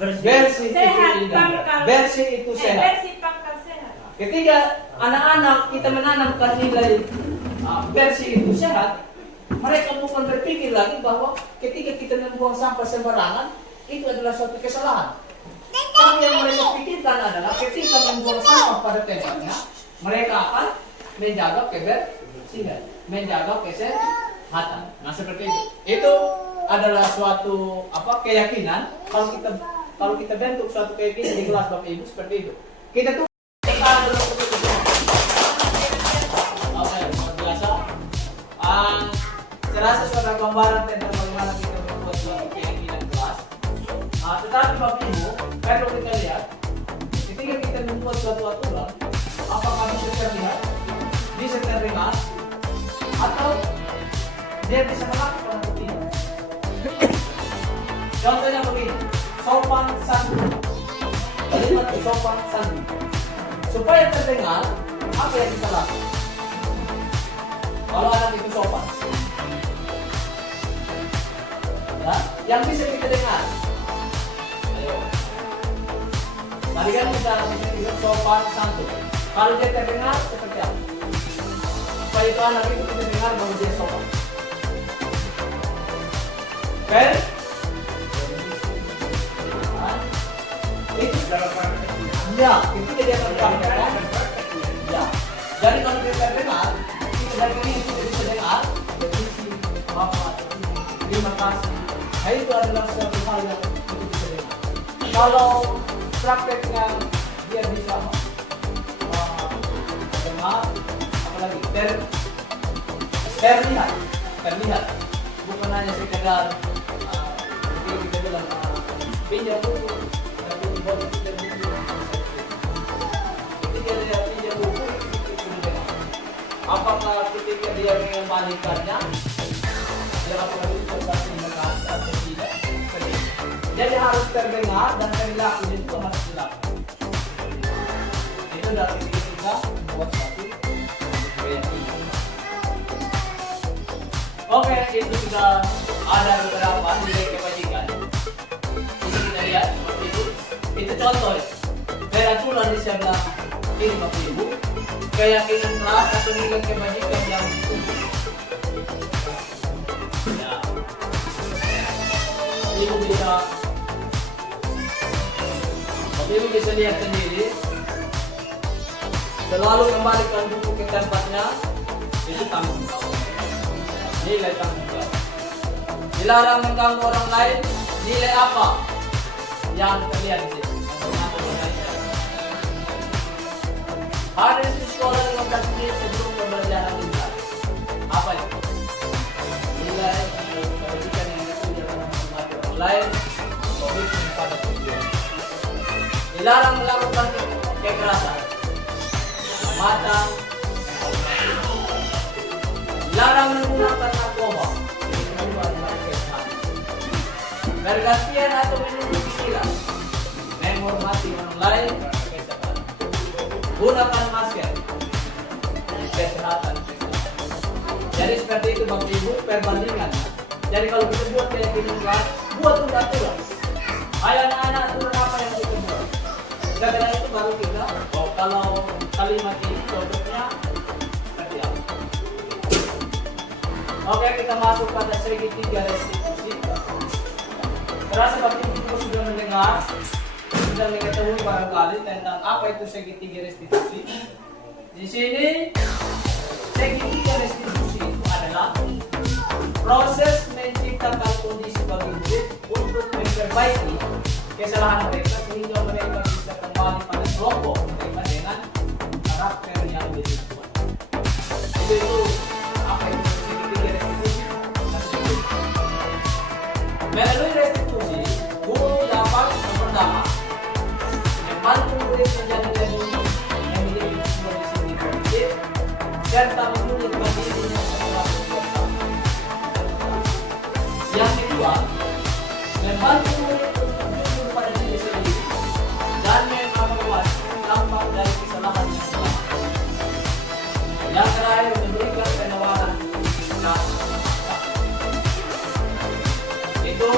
Bersih itu Sehat indah. pangkal. Bersih itu sehat. Bersih pangkal sehat. Ketika anak-anak kita menanamkan nilai bersih itu sehat, mereka bukan berpikir lagi bahwa ketika kita membuang sampah sembarangan itu adalah suatu kesalahan. Tapi yang mereka pikirkan adalah ketika membuang sampah pada tempatnya, mereka akan menjaga kebersihan, menjaga kesehatan. Nah seperti itu. Itu adalah suatu keyakinan. Kalau kita bentuk suatu keyakinan di kelas Bapak Ibu seperti itu. Kita tuh luar biasa. Terasa suatu gambaran tentang bagaimana kita membuat suatu keyakinan kelas. Tetapi Bapak Ibu, perlu kita lihat, ketika kita membuat suatu aturan, apakah bisa terlihat, bisa terdengar, atau dia bisa melakukan atau tidak? Contohnya begini, sopan santun. Kalimat sopan santun. Supaya terdengar, apa yang kita lakukan? Kalau anak itu sopan, ya, yang bisa kita dengar. Ayo. Tadi kan kita sopan santun. Kalau dia terdengar seperti apa? Supaya itu anak itu kita dengar baru dia sholat. Fair? Itu ya, itu jadi akan kan? Ya. Jadi kalau kita dengar, kita dari ini kita bisa dengar. Jadi si Bapak, terima kasih. Nah, itu adalah suatu hal yang kita bisa dengar. Kalau prakteknya dia bisa dengar, apalagi terlihat, bukan hanya sekedar kita bilang pinjam buku, tapi buat pinjam buku. Ketika dia pinjam buku, itu dengar. Apakah ketika dia mengembalikannya, dia apakah itu terima atau tidak? Jadi harus terdengar dan perilaku itu harus dilakukan. Itu dari kita buat satu kreatif. Oke, itu sudah ada beberapa nilai kebajikan. Bisa kita lihat seperti itu. Itu contoh ya. Peraturan di sana ini 50.000. Keyakinan keras atau nilai kebajikan yang tinggi. Ya. Ibu bisa lihat sendiri. Selalu kembalikan buku ke tempatnya. Itu tanggung jawab. Nilai tanggung jawab. Dilarang mengganggu orang lain. Nilai apa yang terlihat di sini? Hadir di sekolah 15 menit sebelum pembelajaran dimulai. Apa itu? Nilai pendidikan yang itu jangan menghormati orang lain. Komitmen pada tujuan. Dilarang melakukan kekerasan. Mata. Dilarang menggunakan narkoba. Bergantian atau menuduh pikiran. Menghormati orang lain. Gunakan masker. Kesehatan. Jadi seperti itu Bapak Ibu perbandingan. Jadi kalau kita buat keyakinan, buat aturan. Ayo anak-anak aturan apa yang kita buat. Setelah itu baru kita. Kalau kalimat ini contohnya seperti apa? Oke, kita masuk pada segitiga restitusi. Terasa Bapak Ibu sudah mendengar, sudah mengetahui barangkali tentang apa itu segitiga restitusi. Di sini segitiga restitusi itu adalah proses menciptakan kondisi bagi murid untuk memperbaiki kesalahan mereka sehingga mereka bisa kembali pada kelompok mereka dengan karakter yang lebih kuat. Itu apa itu segitiga restitusi? Melalui restitusi, guru dapat yang pertama membantu murid menjadi lebih memiliki kondisi positif serta memulihkan dirinya setelah berdosa. Yang kedua, membantu murid untuk jujur pada diri sendiri dan mengevaluasi dampak dari kesalahan yang telah. Yang terakhir, memberikan penawaran dan itu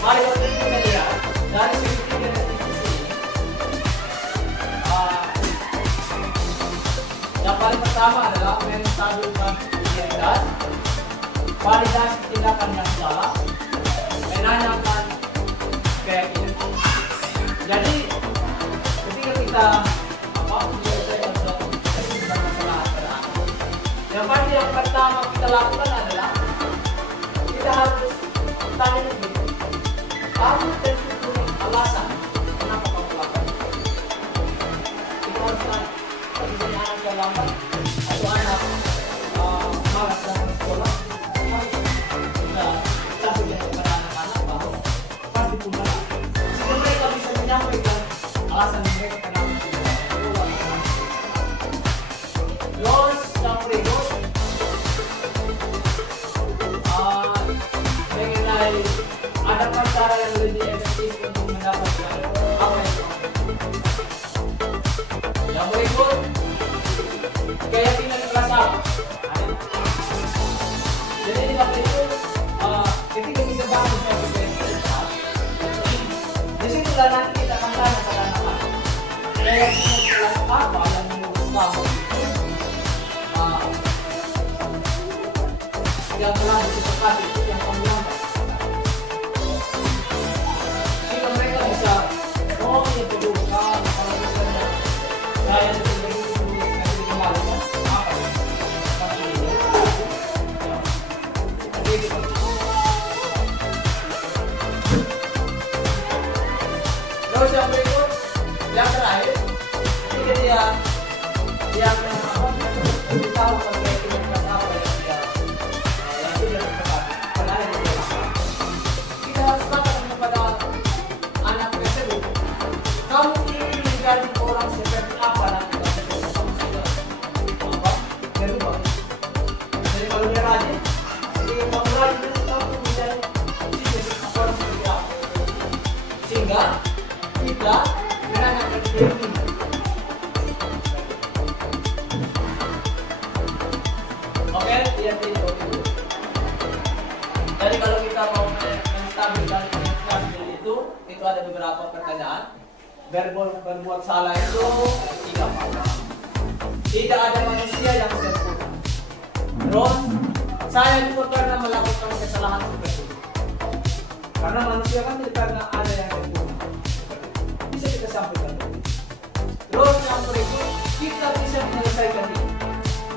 mari kita lihat dari segitiga restitusi ini. Yang paling pertama adalah menstabilkan identitas, validasi tindakan yang salah, menanyakan keyakinan. Jadi ketika kita menyelesaikan suatu masalah anak, yang pasti yang pertama kita lakukan adalah kita harus tanya diri. Kamu tentu punya alasan kenapa kamu lakukan. Kita harus tanya. Misalnya anak yang lambat atau anak malas datang sekolah, harus kita sampaikan kepada anak-anak bahwa pasti punya. Sehingga mereka bisa menyampaikan alasan mereka kenapa tidak sekolah. Terus yang berikut mengenai adakah cara yang lebih efektif untuk mendapatkan apa yang yang berikut keyakinan kelas apa yang menurut kamu itu yang telah disepakati itu yang kamu langgar? Jika mereka bisa, oh ini perlu kalau misalnya saya sendiri itu kasih kembalikan apa ya? Pasti ini. Jadi itu. Terus yang berikut, yang terakhir, ini dia yang apa? Tahu kalau kita apa yang dia yang sudah disepakati. Padahal yang dia lakukan. Kita harus katakan kepada anak tersebut, kamu ingin menjadi orang seperti apa nanti kamu sudah apa? Berubah. Jadi kalau dia rajin, jadi kamu rajin kamu menjadi orang seperti apa? Sehingga kita menanyakan keyakinan. Oke, lihat ini dulu. Jadi kalau kita mau menstabilkan itu ada beberapa pertanyaan. Berbuat salah itu tidak apa. Tidak ada manusia yang sempurna. Terus saya juga pernah melakukan kesalahan seperti itu. Karena manusia kan tidak pernah ada yang sempurna. Bisa kita sampaikan. Terus yang berikut kita bisa menyelesaikan ini.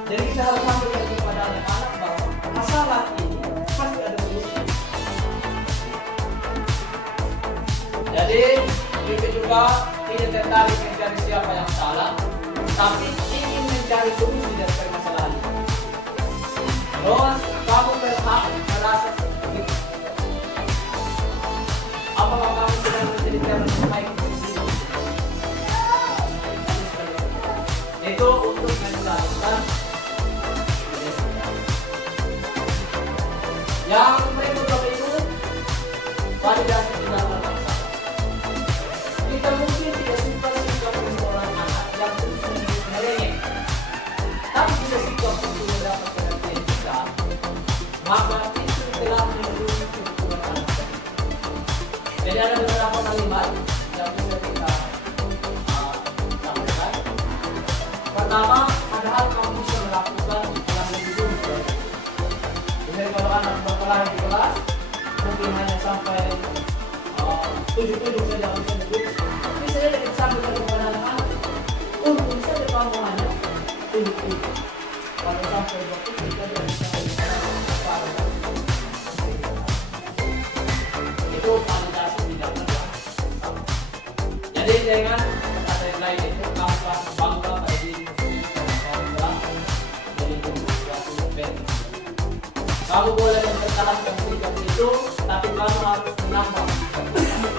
Jadi kita harus sampaikan kepada anak-anak bahwa masalah ini pasti ada solusi. Jadi kita juga tidak tertarik mencari siapa yang salah, tapi ingin mencari solusi dari permasalahan ini. Terus kamu berhak merasa seperti itu. Apakah kamu sedang menjadi terbaik di sini? Itu untuk menjelaskan yang berikut itu validasi tindakan bangsa. Kita mungkin tidak suka sikap seorang anak yang terus merengek, tapi bisa sikap untuk mendapatkan perhatian kita, maka itu telah melindungi kebutuhan anak. Jadi ada beberapa kalimat yang bisa kita sampaikan. Pertama, padahal kamu bisa melakukan yang lebih dulu. Jadi kalau anak berkelahi di kelas, mungkin hanya sampai 7 saja bisa duduk. Tapi saya tidak sampaikan kepada anak-anak. Untung saja kamu hanya 7. Kalau sampai 20 kita tidak bisa melakukan. Itu validasi tidak benar. Jadi jangan kata yang lain itu kamu harus bangga pada diri sendiri karena kamu telah melindungi suatu penting. Kamu boleh mempertahankan sikap itu, tapi kamu harus menambah sikap itu.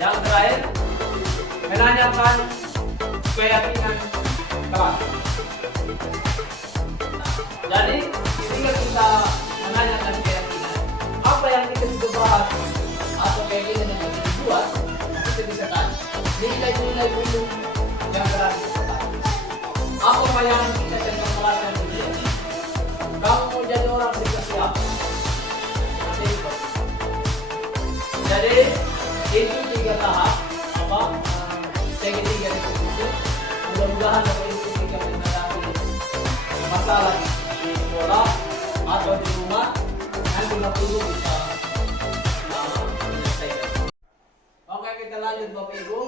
Yang terakhir, menanyakan keyakinan kelas. Jadi, ketika kita menanyakan keyakinan, apa yang kita sudah bahas atau keyakinan yang kita dibuat, kita bisa tanya. Nilai-nilai dulu yang telah disepakati. Apa yang kita tentang kelas yang begini? Kamu mau jadi orang seperti apa? Jadi itu 3 tahap apa? Segitiga diskusi. Mudah-mudahan Bapak Ibu ketika menghadapi masalah di sekolah atau di rumah nanti Bapak Ibu bisa menyelesaikan. Oke, kita lanjut Bapak Ibu.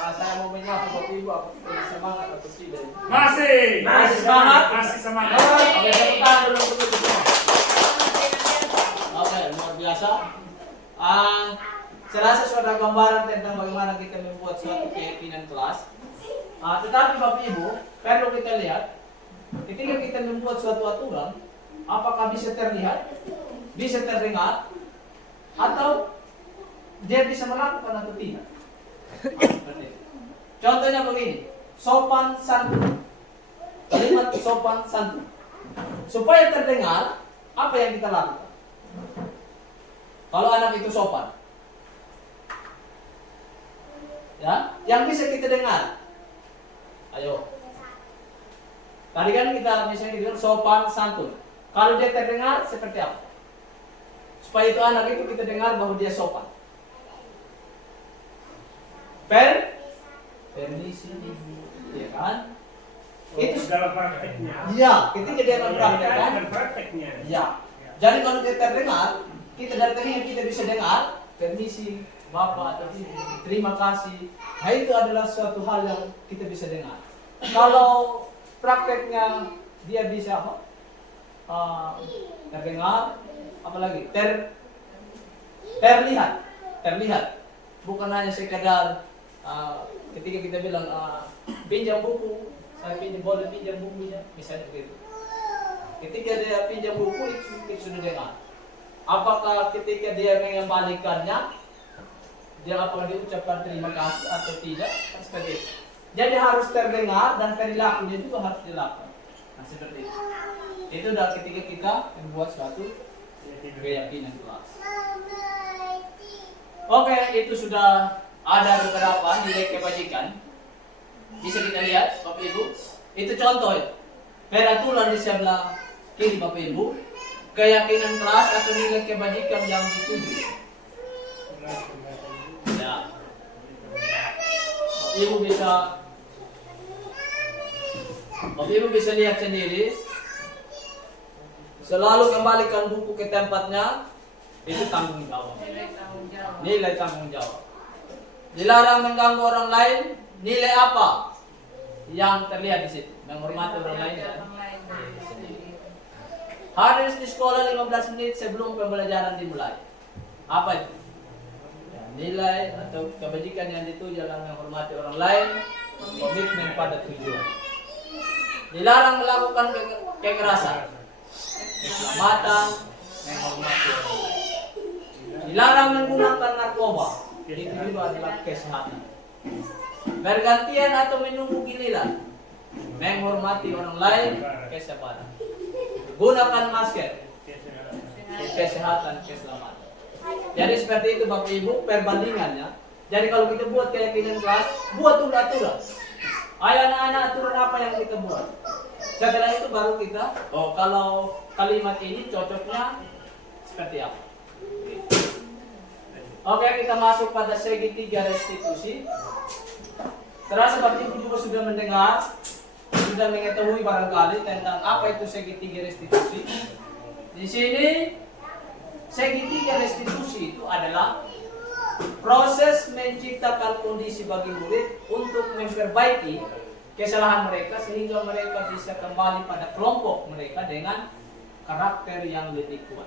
Saya mau menyapa Bapak Ibu apakah punya semangat atau tidak? Masih semangat. Oke, tepuk tangan dulu untuk itu semua. Oke, luar biasa. Saya rasa sudah ada gambaran tentang bagaimana kita membuat suatu keyakinan kelas. Tetapi Bapak Ibu, perlu kita lihat ketika kita membuat suatu aturan, apakah bisa terlihat, bisa terdengar, atau dia bisa melakukan atau tidak. Contohnya begini, sopan santun. Kalimat sopan santun. Supaya terdengar, apa yang kita lakukan? Kalau anak itu sopan, ya, yang bisa kita dengar. Ayo. Tadi kan kita misalnya bilang sopan santun. Kalau dia terdengar seperti apa? Supaya itu anak itu kita dengar bahwa dia sopan. permisi, ya kan? Itu dalam prakteknya. iya, ketika dia mempraktekkan, Dalam prakteknya. ya. Jadi kalau kita dengar, kita dari telinga kita bisa dengar, permisi, Bapak atau Ibu, terima kasih. Nah itu adalah suatu hal yang kita bisa dengar. Kalau prakteknya dia bisa apa? Terdengar, apalagi terlihat, bukan hanya sekadar ketika kita bilang pinjam buku, saya boleh pinjam bukunya, misalnya begitu. Ketika dia pinjam buku itu sudah dengar. Apakah ketika dia mengembalikannya, dia apakah diucapkan terima kasih atau tidak, seperti itu. Jadi harus terdengar dan perilakunya juga harus dilakukan. Nah seperti itu. Itu adalah ketika kita membuat suatu keyakinan kelas. Oke, itu sudah ada beberapa nilai kebajikan. Bisa kita lihat, Bapak Ibu. Itu contoh ya. Peraturan di sebelah kiri Bapak Ibu. Keyakinan kelas atau nilai kebajikan yang dituju. Ya. Bapak Ibu bisa lihat sendiri. Selalu kembalikan buku ke tempatnya. Itu tanggung jawab. Nilai tanggung jawab. Dilarang mengganggu orang lain. Nilai apa yang terlihat di situ? Menghormati orang lain. Hadir di sekolah 15 menit sebelum pembelajaran dimulai. Apa itu? Ya, nilai atau kebajikan yang dituju adalah menghormati orang lain, komitmen pada tujuan. Dilarang melakukan kekerasan, keselamatan, menghormati orang lain. Dilarang menggunakan narkoba, itu juga adalah kesehatan. Bergantian atau menunggu giliran, menghormati orang lain, kesabaran. Gunakan masker, kesehatan, keselamatan. Jadi seperti itu Bapak Ibu perbandingannya. Jadi kalau kita buat keyakinan kelas, buat dulu aturan. Ayo anak-anak aturan apa yang kita buat. Setelah itu baru kita, kalau kalimat ini cocoknya seperti apa. Oke, kita masuk pada segitiga restitusi. Terasa Bapak Ibu juga sudah mendengar, sudah mengetahui barangkali tentang apa itu segitiga restitusi. Di sini segitiga restitusi itu adalah proses menciptakan kondisi bagi murid untuk memperbaiki kesalahan mereka sehingga mereka bisa kembali pada kelompok mereka dengan karakter yang lebih kuat.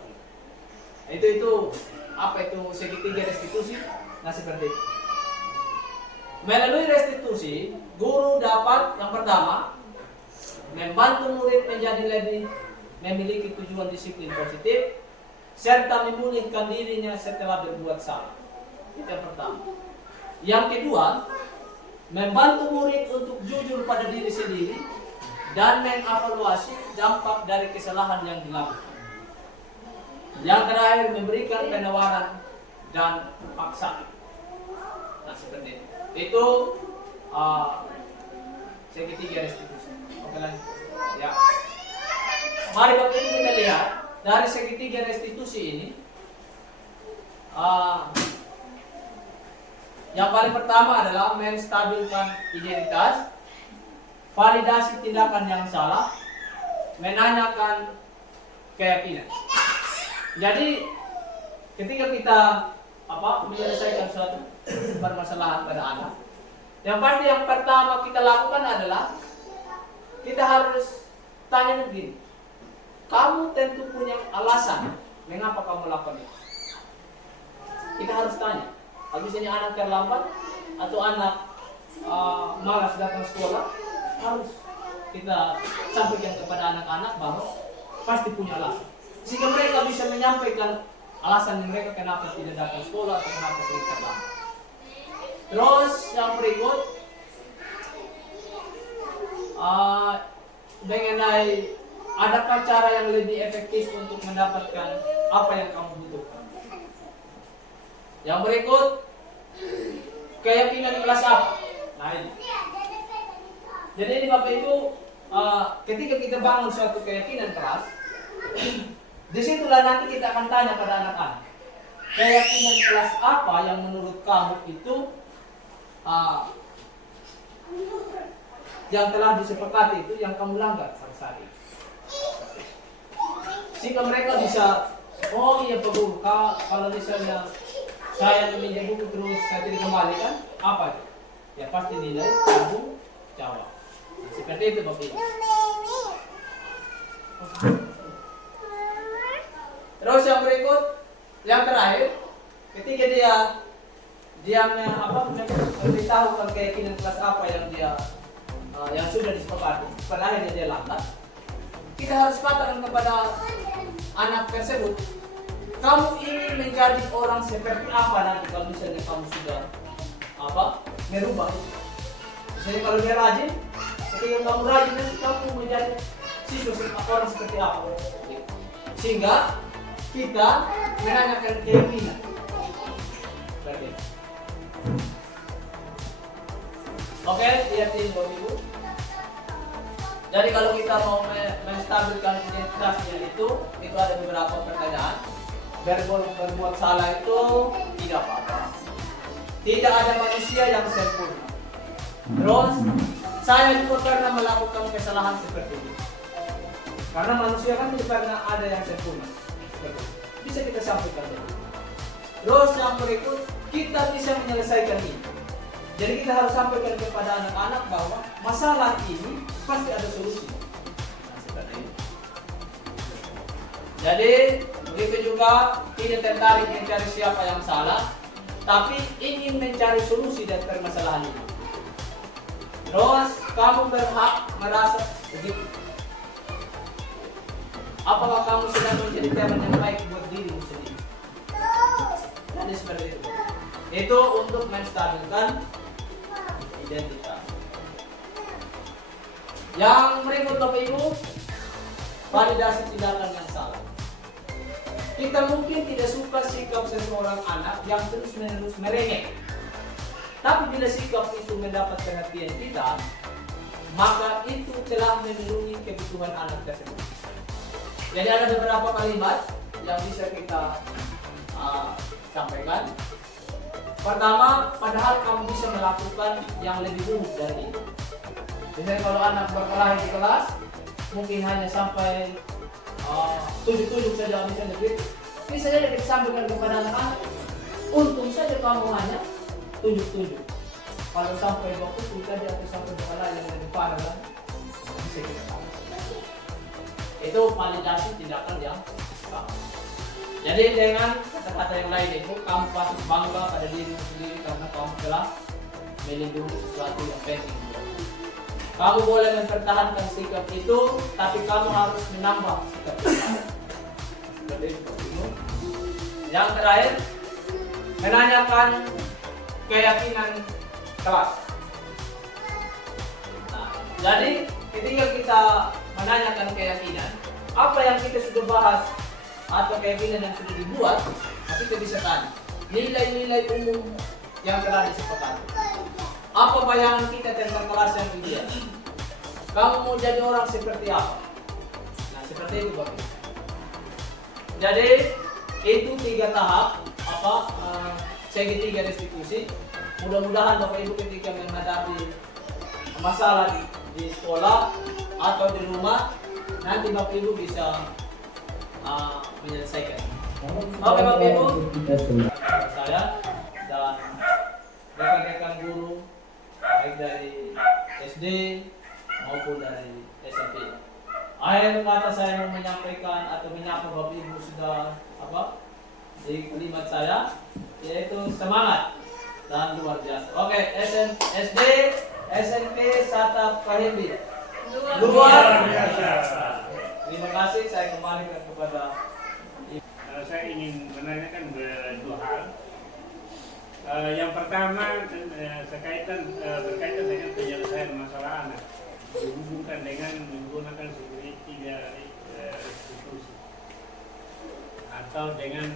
Itu apa itu segitiga restitusi? Nah seperti itu. Melalui restitusi, guru dapat yang pertama membantu murid menjadi lebih memiliki tujuan disiplin positif serta memulihkan dirinya setelah berbuat salah. Itu yang pertama. Yang kedua, membantu murid untuk jujur pada diri sendiri dan mengevaluasi dampak dari kesalahan yang dilakukan. Yang terakhir, memberikan penawaran dan paksaan. Nah, seperti itu. Itu segitiga restitusi. Oke lanjut. Ya. Mari Bapak Ibu kita lihat dari segitiga restitusi ini. Yang paling pertama adalah menstabilkan identitas, validasi tindakan yang salah, menanyakan keyakinan. Jadi ketika kita menyelesaikan suatu permasalahan pada anak, yang pasti yang pertama kita lakukan adalah kita harus tanya begini, kamu tentu punya alasan mengapa kamu lakukan itu. Kita harus tanya. Kalau misalnya anak terlambat atau anak malas datang sekolah, harus kita sampaikan kepada anak-anak bahwa pasti punya alasan. Sehingga mereka bisa menyampaikan alasan mereka kenapa tidak datang sekolah atau kenapa sering terlambat. Terus yang berikut mengenai adakah cara yang lebih efektif untuk mendapatkan apa yang kamu butuhkan. Yang berikut keyakinan kelas apa? Nah ini. Jadi ini Bapak Ibu, ketika kita bangun suatu keyakinan kelas, disitulah nanti kita akan tanya pada anak-anak, keyakinan kelas apa yang menurut kamu itu yang telah disepakati itu yang kamu langgar pada saat itu. Sehingga mereka bisa, oh iya Pak Guru, kalau misalnya saya meminjam buku terus saya tidak kembalikan, apa itu? Ya pasti nilai tanggung jawab. Nah, seperti itu Bapak Ibu. Terus yang berikut, yang terakhir, ketika dia memberitahukan keyakinan kelas apa yang dia yang sudah disepakati, pada akhirnya dia langgar. Kita harus katakan kepada anak tersebut, kamu ingin menjadi orang seperti apa nanti kalau misalnya kamu sudah merubah. Misalnya kalau dia rajin, ketika kamu rajin nanti kamu menjadi siswa orang seperti apa. Sehingga kita menanyakan keyakinan. Oke, lihat ini Bapak Ibu. Jadi kalau kita mau menstabilkan identitasnya itu ada beberapa pertanyaan. Berbuat salah itu tidak apa-apa. Tidak ada manusia yang sempurna. Terus saya juga pernah melakukan kesalahan seperti ini. Karena manusia kan tidak pernah ada yang sempurna. Bisa kita sampaikan dulu. Terus yang berikut, kita bisa menyelesaikan ini. Jadi kita harus sampaikan kepada anak-anak bahwa masalah ini pasti ada solusi. Nah, seperti ini. Jadi begitu juga tidak tertarik mencari siapa yang salah, tapi ingin mencari solusi dari permasalahan ini. Terus kamu berhak merasa begitu. Apakah kamu sedang menjadi teman yang baik buat dirimu sendiri? Jadi seperti itu. Itu untuk menstabilkan identitas. Yang berikut Bapak Ibu, validasi tindakan yang salah. Kita mungkin tidak suka sikap seseorang anak yang terus-menerus merengek. Tapi bila sikap itu mendapat perhatian kita, maka itu telah memenuhi kebutuhan anak tersebut. Jadi ada beberapa kalimat yang bisa kita sampaikan. Pertama, padahal kamu bisa melakukan yang lebih buruk dari itu. Misalnya kalau anak berkelahi di kelas, mungkin hanya sampai tujuh saja misalnya gitu. Bisa saja kita sampaikan kepada anak-anak, untung saja kamu hanya tujuh. Kalau sampai 20 saja atau sampai berkelahi yang lebih parah kan, bisa kita tahu. Itu validasi tindakan yang salah. Jadi dengan kata-kata yang lain itu, kamu patut bangga pada dirimu sendiri karena kamu telah melindungi sesuatu yang penting. Kamu boleh mempertahankan sikap itu, tapi kamu harus menambah sikap itu. Seperti itu. Yang terakhir, menanyakan keyakinan kelas. Nah, jadi ketika kita menanyakan keyakinan, apa yang kita sudah bahas atau keyakinan yang sudah dibuat, tapi kita bisa tanya nilai-nilai umum yang telah disepakati. Apa bayangan kita tentang kelas yang ideal? Kamu mau jadi orang seperti apa? Nah, seperti itu Bapak. Jadi itu 3 tahap segitiga restitusi. Mudah-mudahan Bapak Ibu ketika menghadapi masalah di sekolah atau di rumah, nanti Bapak Ibu bisa menyelesaikan. Oke Bapak Ibu, saya dan rekan-rekan guru baik dari SD maupun dari SMP. Akhir kata saya mau menyampaikan atau menyapa Bapak Ibu sudah di kalimat saya, yaitu semangat dan luar biasa. Oke, SD, SMP, Satap, Kahimbi. Luar biasa. Terima kasih, saya kembalikan kepada saya ingin menanyakan 2 hal. Yang pertama berkaitan dengan penyelesaian masalah anak, dihubungkan dengan menggunakan segitiga restitusi atau dengan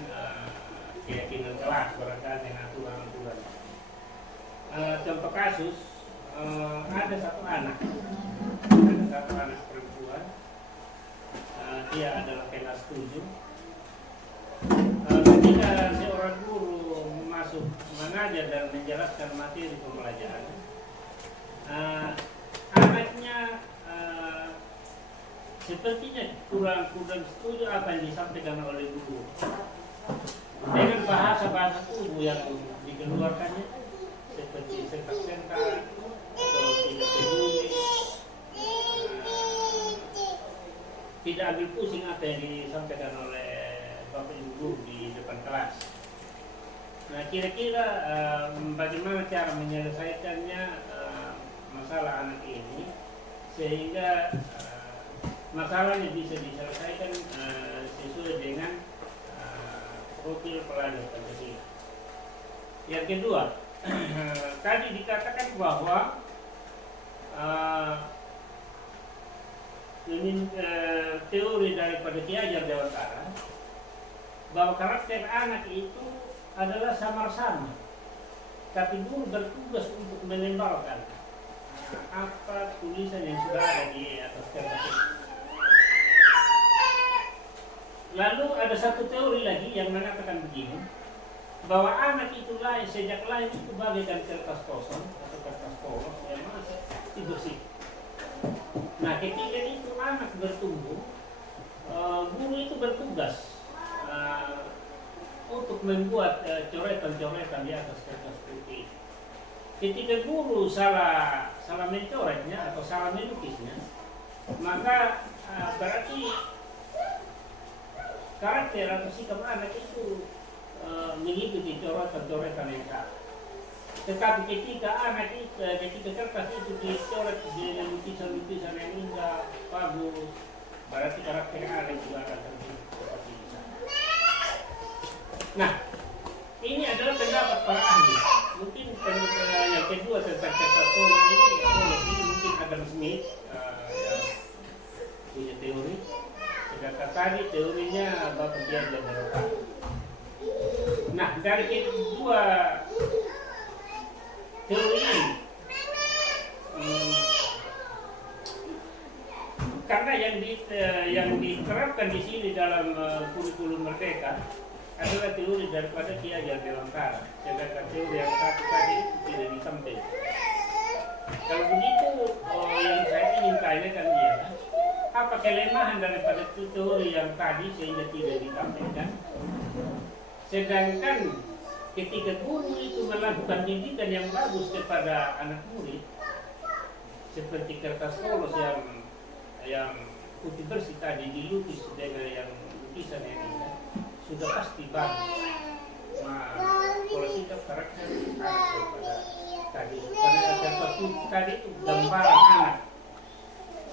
keyakinan kelas barangkali dengan aturan-aturan. Contoh kasus, ada satu anak perempuan, dia adalah kelas 7. Ketika seorang guru masuk mengajar dan menjelaskan materi pembelajaran, anaknya sepertinya kurang setuju apa yang disampaikan oleh guru dengan bahasa tubuh yang dikeluarkannya seperti sentak-sentak atau tidak peduli, tidak ambil pusing apa yang disampaikan oleh Bapak Ibu guru di depan kelas. Nah, kira-kira bagaimana cara menyelesaikannya masalah anak ini sehingga masalahnya bisa diselesaikan sesuai dengan profil pelajar Pancasila. Yang kedua, tadi dikatakan bahwa ini teori daripada Ki Hajar Dewantara bahwa karakter anak itu adalah samar-samar, tapi guru bertugas untuk menembalkan apa tulisan yang sudah ada di atas kertas itu. Lalu ada satu teori lagi yang mengatakan begini, bahwa anak itu lahir, sejak lahir itu bagaikan kertas kosong atau kertas polos yang masih dibersih. Nah, ketika itu anak bertumbuh, guru itu bertugas untuk membuat coretan-coretan di atas kertas putih. Ketika guru salah mencoretnya atau salah melukisnya, maka berarti karakter atau sikap anak itu mengikuti coretan-coretan yang salah. Tetapi ketika ketika kertas itu dicoret dengan lukisan-lukisan yang indah, bagus, berarti karakter anak juga akan terbentuk seperti itu. Nah, ini adalah pendapat para ahli. Mungkin yang kedua tentang kertas polos ini mungkin Adam Smith yang punya teori. Sedangkan tadi teorinya Bapak Ki Hajar Dewantara. Nah, dari kedua teori ini, karena yang diterapkan di sini dalam kurikulum Merdeka adalah teori daripada Ki Hajar Dewantara, sedangkan teori yang satu tadi itu tidak disampaikan. Kalau begitu, yang saya ingin tanyakan ialah apa kelemahan daripada teori yang tadi sehingga tidak disampaikan, sedangkan ketika guru itu melakukan didikan yang bagus kepada anak murid, seperti kertas polos yang putih bersih tadi dilukis dengan yang lukisan yang indah, sudah pasti bagus. Kalau sikap karakter daripada tadi, karena kertas putih tadi itu gambaran anak.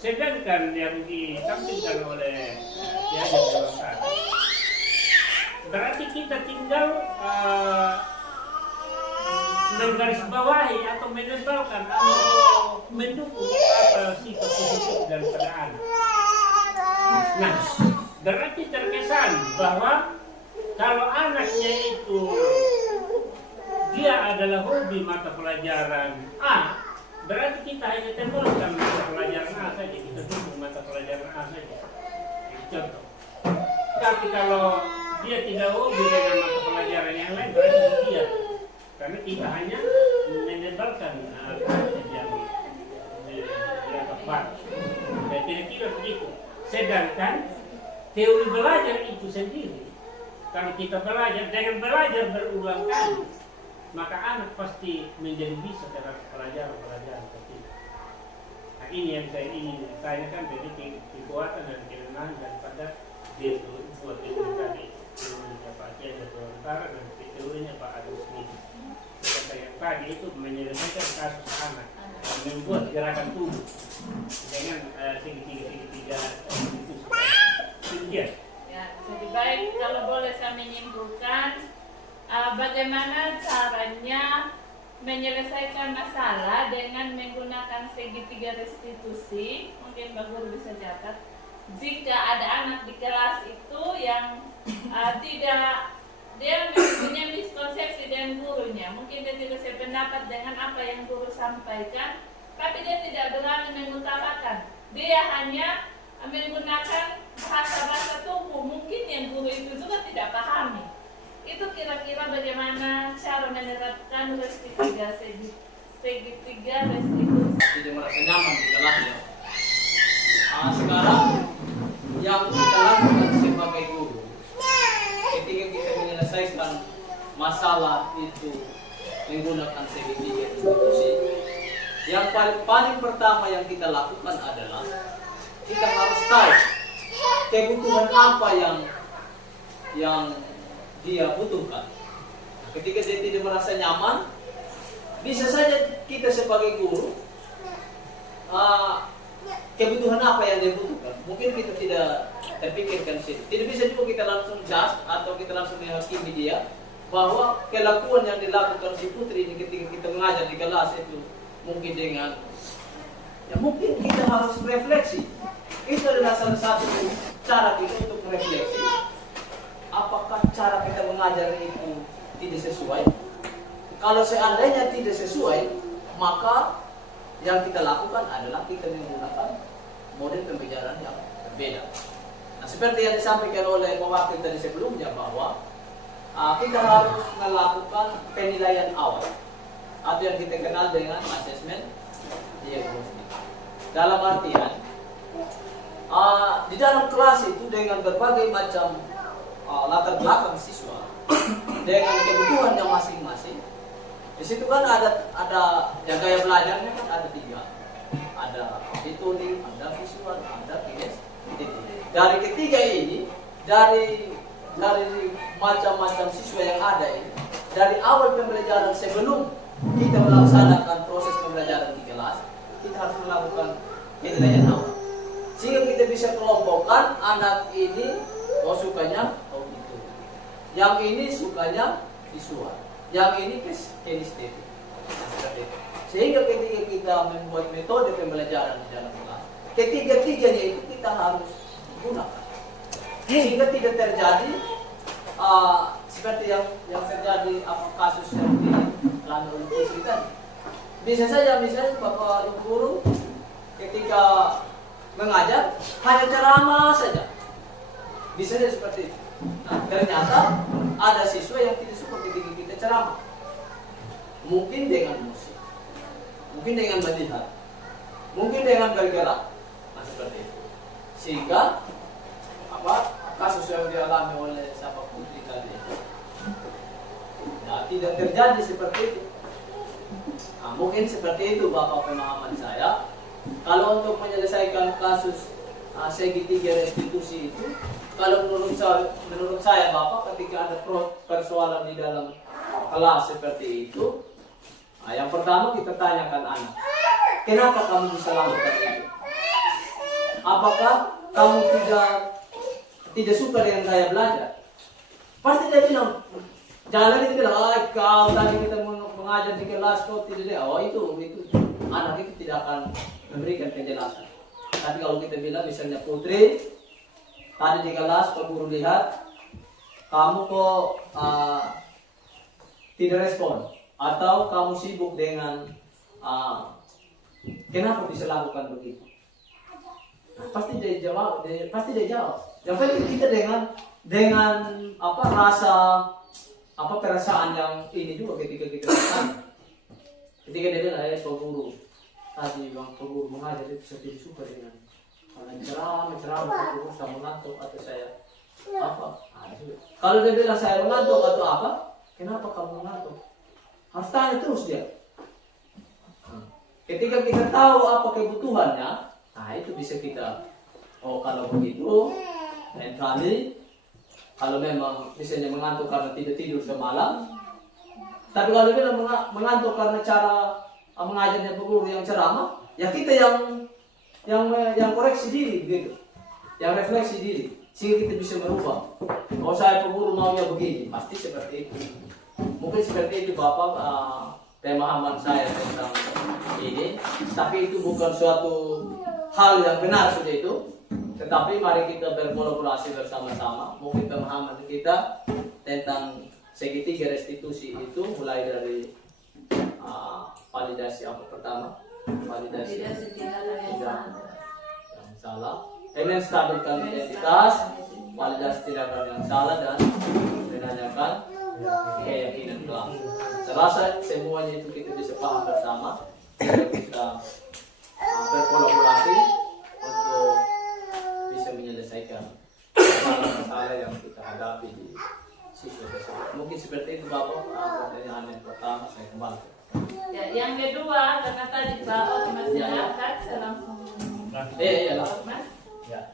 Sedangkan yang ditampilkan oleh Ki Hajar Dewantara, berarti kita tinggal menggarisbawahi atau menebalkan atau mendukung apa sikap positif daripada anak. Nah, berarti terkesan bahwa kalau anaknya itu dia adalah hobi mata pelajaran A, berarti kita hanya tebalkan mata pelajaran A saja, kita dukung mata pelajaran A saja. Contoh. Tapi kalau dia tidak hobi dengan mata pelajaran yang lain, berarti dia, karena kita hanya menebalkan yang tepat. Dan kira-kira begitu. Sedangkan teori belajar itu sendiri, kalau kita belajar dengan belajar berulang kali, maka anak pasti menjadi bisa dalam pelajaran seperti itu. Nah, ini yang saya ingin tanyakan, jadi kekuatan dan kelemahan daripada dia buat teori tadi, teorinya Pak Ki Hajar Dewantara dan teorinya Pak Adam Smith. Sedangkan yang tadi itu menyelesaikan kasus anak, membuat gerakan tubuh dengan segitiga itu. Demikian. Ya, jadi baik, kalau boleh saya menyimpulkan, bagaimana caranya menyelesaikan masalah dengan menggunakan segitiga restitusi. Mungkin Mbak Guru bisa catat, jika ada anak di kelas itu yang dia punya miskonsepsi dengan gurunya, mungkin dia tidak sependapat dengan apa yang guru sampaikan, tapi dia tidak berani mengutarakan, dia hanya menggunakan bahasa-bahasa tubuh mungkin yang guru itu juga tidak pahami. Itu kira-kira bagaimana cara menerapkan restitusi segitiga restitusi. Tidak merasa nyaman di kelasnya. Sekarang yang kita lakukan sebagai guru, ketika kita menyelesaikan masalah itu menggunakan segitiga institusi, yang paling pertama yang kita lakukan adalah kita harus tahu kebutuhan apa yang dia butuhkan. Ketika dia tidak merasa nyaman, bisa saja kita sebagai guru kebutuhan apa yang dia butuhkan. Mungkin kita tidak terpikirkan sih. Tidak bisa juga kita langsung judge atau kita langsung menghakimi dia bahwa kelakuan yang dilakukan si putri ini ketika kita mengajar di kelas itu mungkin dengan mungkin kita harus refleksi. Itu adalah salah satu cara kita untuk merefleksi. Apakah cara kita mengajar itu tidak sesuai? Kalau seandainya tidak sesuai, maka yang kita lakukan adalah kita menggunakan model pembelajaran yang berbeda. Nah, seperti yang disampaikan oleh pewakil tadi sebelumnya bahwa kita harus melakukan penilaian awal atau yang kita kenal dengan asesmen diagnostik. Dalam artian di dalam kelas itu dengan berbagai macam latar belakang siswa dengan kebutuhannya masing-masing. Di situ kan ada yang gaya belajarnya kan ada 3. Ada metode, ada visual, ada kinestetik. Dari ketiga ini, dari macam-macam siswa yang ada ini, dari awal pembelajaran sebelum kita melaksanakan proses pembelajaran di kelas, kita harus melakukan penilaian awal. Sehingga kita bisa kelompokkan anak ini sukanya gitu. Yang ini sukanya visual. Yang ini kinestetik. Sehingga ketika kita membuat metode pembelajaran di dalam kelas, ketiga-tiganya itu kita harus gunakan. Sehingga tidak terjadi seperti yang terjadi kasus yang dialami oleh Putri tadi. Bisa saja misalnya Bapak Ibu guru ketika mengajar hanya ceramah saja. Bisa saja seperti itu. Nah, ternyata ada siswa yang tidak suka ketika kita ceramah. Mungkin dengan musik, mungkin dengan melihat, mungkin dengan bergerak. Nah, seperti itu. Sehingga kasus yang dialami oleh Bapak Putri tadi, nah, tidak terjadi seperti itu. Nah, mungkin seperti itu Bapak pemahaman saya. Kalau untuk menyelesaikan kasus segitiga restitusi itu, kalau menurut saya Bapak, ketika ada persoalan di dalam kelas seperti itu, yang pertama kita tanyakan anak, kenapa kamu bisa lakukan itu? Apakah kamu tidak suka dengan gaya belajar? Pasti dia bilang, jangan lagi dia bilang, kau tadi kita mengajar di kelas kau tidak dia. Itu anak itu tidak akan memberikan penjelasan. Tapi kalau kita bilang misalnya Putri, tadi di kelas Pak Guru lihat kamu kok tidak respon atau kamu sibuk dengan kenapa bisa lakukan begitu? Nah, pasti dia jawab. Yang penting kita dengan rasa perasaan yang ini juga ketika kita tanya. Ketika dia bilang, Pak Guru, tadi Pak Guru mengajar itu saya tidak suka dengan ceramah Pak Guru, saya mengantuk atau saya apa? Kalau dia bilang saya mengantuk atau apa, kenapa kamu mengantuk? Harus tanya terus dia. Ketika kita tahu apa kebutuhannya, nah itu bisa kita, kalau begitu, lain kali, kalau memang misalnya mengantuk karena tidak tidur semalam, tapi kalau dia bilang mengantuk karena cara mengajarnya Pak Guru yang ceramah, ya kita yang koreksi diri begitu, yang refleksi diri, sehingga kita bisa merubah. Kalau saya Pak Guru maunya begini, pasti seperti itu. Mungkin seperti itu Bapak pemahaman saya tentang ini, tapi itu bukan suatu hal yang benar sudah itu. Tetapi mari kita berkolaborasi bersama-sama. Mungkin pemahaman kita tentang segitiga restitusi itu mulai dari validasi apa pertama? Validasi tindakan yang salah, menstabilkan identitas, validasi tindakan yang salah, dan menanyakan keyakinan kelas. Saya rasa semuanya itu kita bisa paham bersama. Kita berkolaborasi untuk bisa menyelesaikan masalah-masalah yang kita hadapi di siswa tersebut. Mungkin seperti itu Bapak, pertanyaan yang pertama saya kembali. Ya, yang kedua, karena tadi Pak Ot masih angkat, saya langsung Iya. Mas. Ya.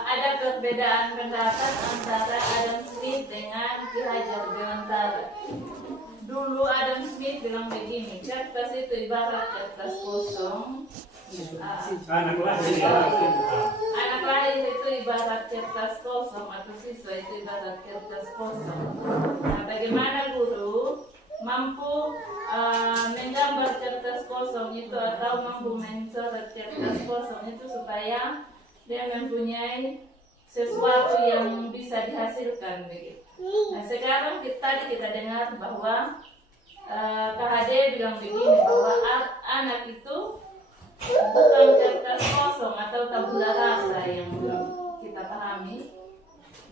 Ada perbedaan pendapat antara Adam Smith dengan Ki Hajar Dewantara. Dulu Adam Smith bilang begini, kertas itu ibarat kertas kosong. Anak lahir Anak lahir itu ibarat kertas kosong atau siswa itu ibarat kertas kosong. Nah, bagaimana guru mampu menggambar kertas kosong itu atau mampu mencoret kertas kosong itu supaya dia mempunyai sesuatu yang bisa dihasilkan begitu. Nah sekarang tadi kita dengar bahwa KHD bilang begini bahwa anak itu bukan kertas kosong atau tabula rasa yang kita pahami.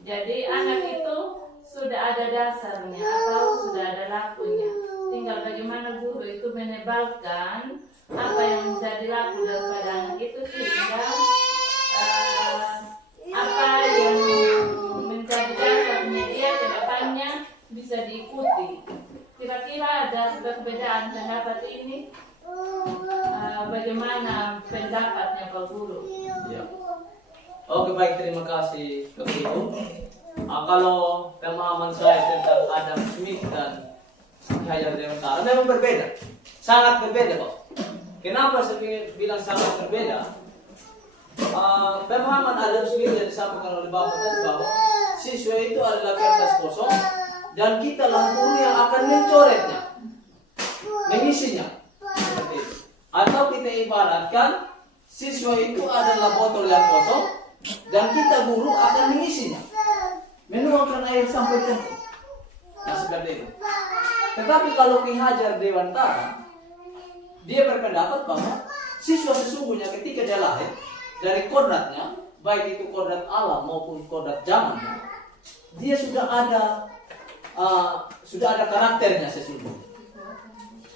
Jadi anak itu sudah ada dasarnya atau sudah ada lakunya. Tinggal bagaimana guru itu menebalkan apa yang menjadi laku daripada anak itu sehingga apa yang menjadi dasarnya dia ke depannya bisa diikuti. Kira-kira ada perbedaan pendapat ini, bagaimana pendapatnya Pak Guru? Ya. Oke baik, terima kasih Bapak Ibu. Kalau pemahaman saya tentang Adam Smith dan Ki Hajar Dewantara memang berbeda, sangat berbeda Pak. Kenapa saya bilang sangat berbeda? Pemahaman Adam Smith yang disampaikan oleh Bapak tadi bahwa siswa itu adalah kertas kosong dan kita lah guru yang akan mencoretnya, mengisinya, seperti itu. Atau kita ibaratkan siswa itu adalah botol yang kosong dan kita guru akan mengisinya, menuangkan air sampai penuh. Nah seperti itu. Tetapi kalau Ki Hajar Dewantara, dia berpendapat bahwa siswa sesungguhnya ketika dia lahir dari kodratnya, baik itu kodrat alam maupun kodrat zamannya, dia sudah ada karakternya sesungguhnya.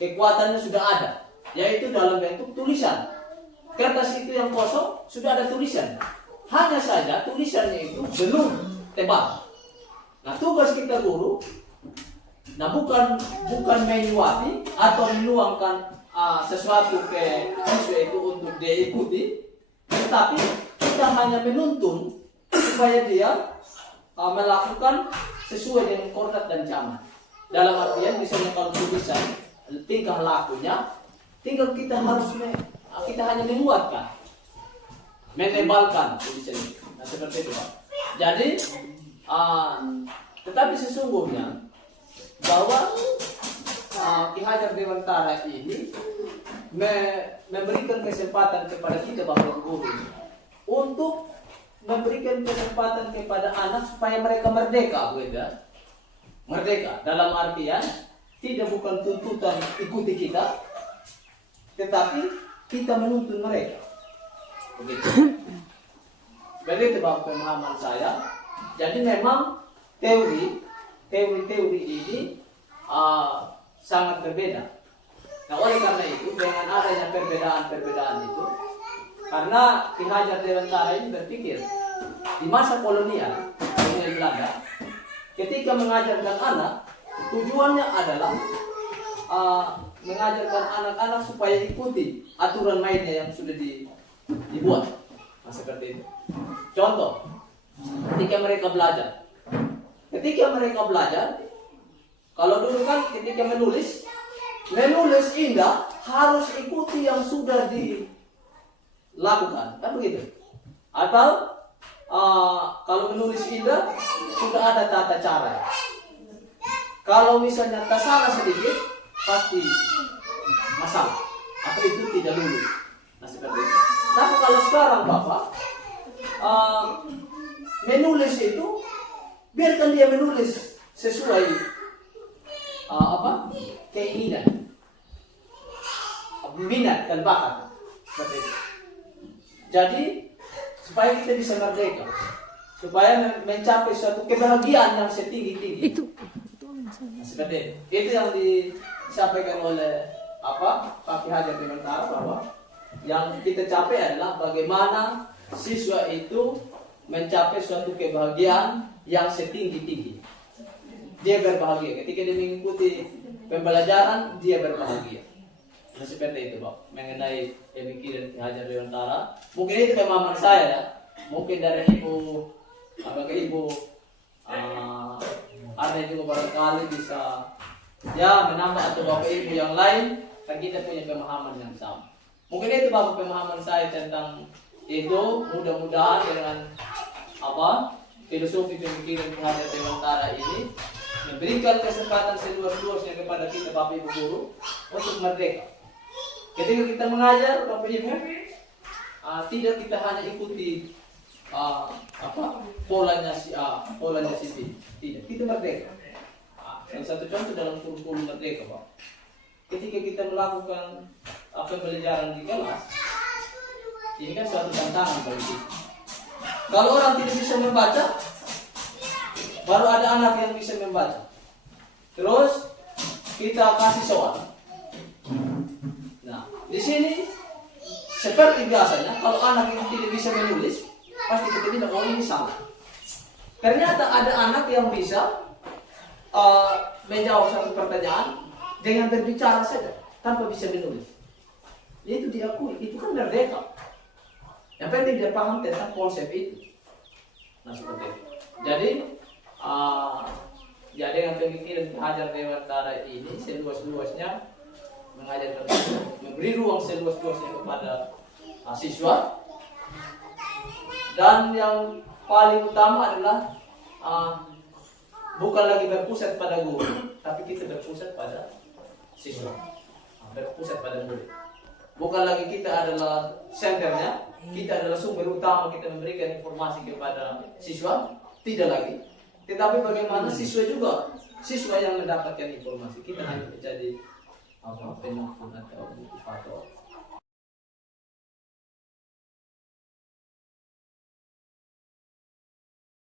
Kekuatannya sudah ada, yaitu dalam bentuk tulisan. Kertas itu yang kosong sudah ada tulisan. Hanya saja tulisannya itu belum tebal. Nah tugas kita guru, nah bukan menyuapi atau menuangkan sesuatu ke siswa itu untuk dia ikuti, tetapi kita hanya menuntun supaya dia melakukan sesuai dengan kodrat dan zaman. Dalam artian misalnya kalau tulisan tingkah lakunya, tinggal kita hanya menguatkan, menebalkan tulisan itu. Nah seperti itu Pak. Jadi tetapi sesungguhnya bahwa Ki Hajar Dewantara ini memberikan kesempatan kepada kita Bapak Guru untuk memberikan kesempatan kepada anak supaya mereka merdeka, merdeka dalam artian tidak bukan tuntutan ikuti kita, tetapi kita menuntun mereka. Begitu. Begitu Bapak pemahaman saya. Jadi memang teori ini sangat berbeda. Nah oleh karena itu dengan adanya perbedaan itu, karena Ki Hajar Dewantara ini berpikir di masa kolonial Belanda, ketika mengajarkan anak, tujuannya adalah mengajarkan anak-anak supaya ikuti aturan mainnya yang sudah dibuat. Nah, seperti itu. Contoh, ketika mereka belajar, kalau dulu kan ketika menulis indah harus ikuti yang sudah dilakukan, kan begitu? Atau kalau menulis indah sudah ada tata cara. Kalau misalnya tak salah sedikit pasti masalah, atau itu tidak lulus. Nah seperti itu. Tapi kalau sekarang Bapak menulis itu biarkan dia menulis sesuai keinginan, minat dan bakat, seperti itu. Jadi supaya kita bisa merdeka, supaya mencapai suatu kebahagiaan yang setinggi-tinggi, Seperti itu yang disampaikan oleh Pak Ki Hajar Dewantara, bahwa yang kita capai adalah bagaimana siswa itu mencapai suatu kebahagiaan yang setinggi-tinggi. Dia berbahagia ketika dia mengikuti pembelajaran, dia berbahagia. Nah, seperti itu Pak, mengenai pemikiran Ki Hajar Dewantara. Mungkin itu pemahaman saya ya. Mungkin dari ibu ada juga barangkali bisa ya menambah, atau bapak ibu yang lain, kan kita punya pemahaman yang sama. Mungkin itu bapak pemahaman saya tentang itu. Mudah-mudahan dengan filosofi pemikiran Ki Hajar Dewantara ini memberikan kesempatan seluas-luasnya kepada kita bapak ibu guru untuk merdeka. Ketika kita mengajar bapak ibu, tidak kita hanya ikuti polanya si A, polanya si B. Tidak, kita merdeka. Salah satu contoh dalam kurikulum merdeka, Pak. Ketika kita melakukan pembelajaran di kelas, ini kan suatu tantangan bagi kita. Kalau orang tidak bisa membaca, baru ada anak yang bisa membaca. Terus kita kasih soal. Nah, di sini seperti biasanya, kalau anak yang tidak bisa menulis, pasti kita bilang, oh ini salah. Ternyata ada anak yang bisa menjawab satu pertanyaan dengan berbicara saja, tanpa bisa menulis. Itu diakui, itu kan merdeka. Yang penting dia paham tentang konsep itu. Nah seperti itu. Jadi, ya dengan pemikiran Ki Hajar Dewantara ini seluas-luasnya mengajarkan, memberi ruang seluas-luasnya kepada siswa. Dan yang paling utama adalah bukan lagi berpusat pada guru, tapi kita berpusat pada siswa, berpusat pada murid. Bukan lagi kita adalah senternya, kita adalah sumber utama, kita memberikan informasi kepada siswa, tidak lagi. Tetapi bagaimana siswa yang mendapatkan informasi, kita hanya menjadi penyusun atau motivator.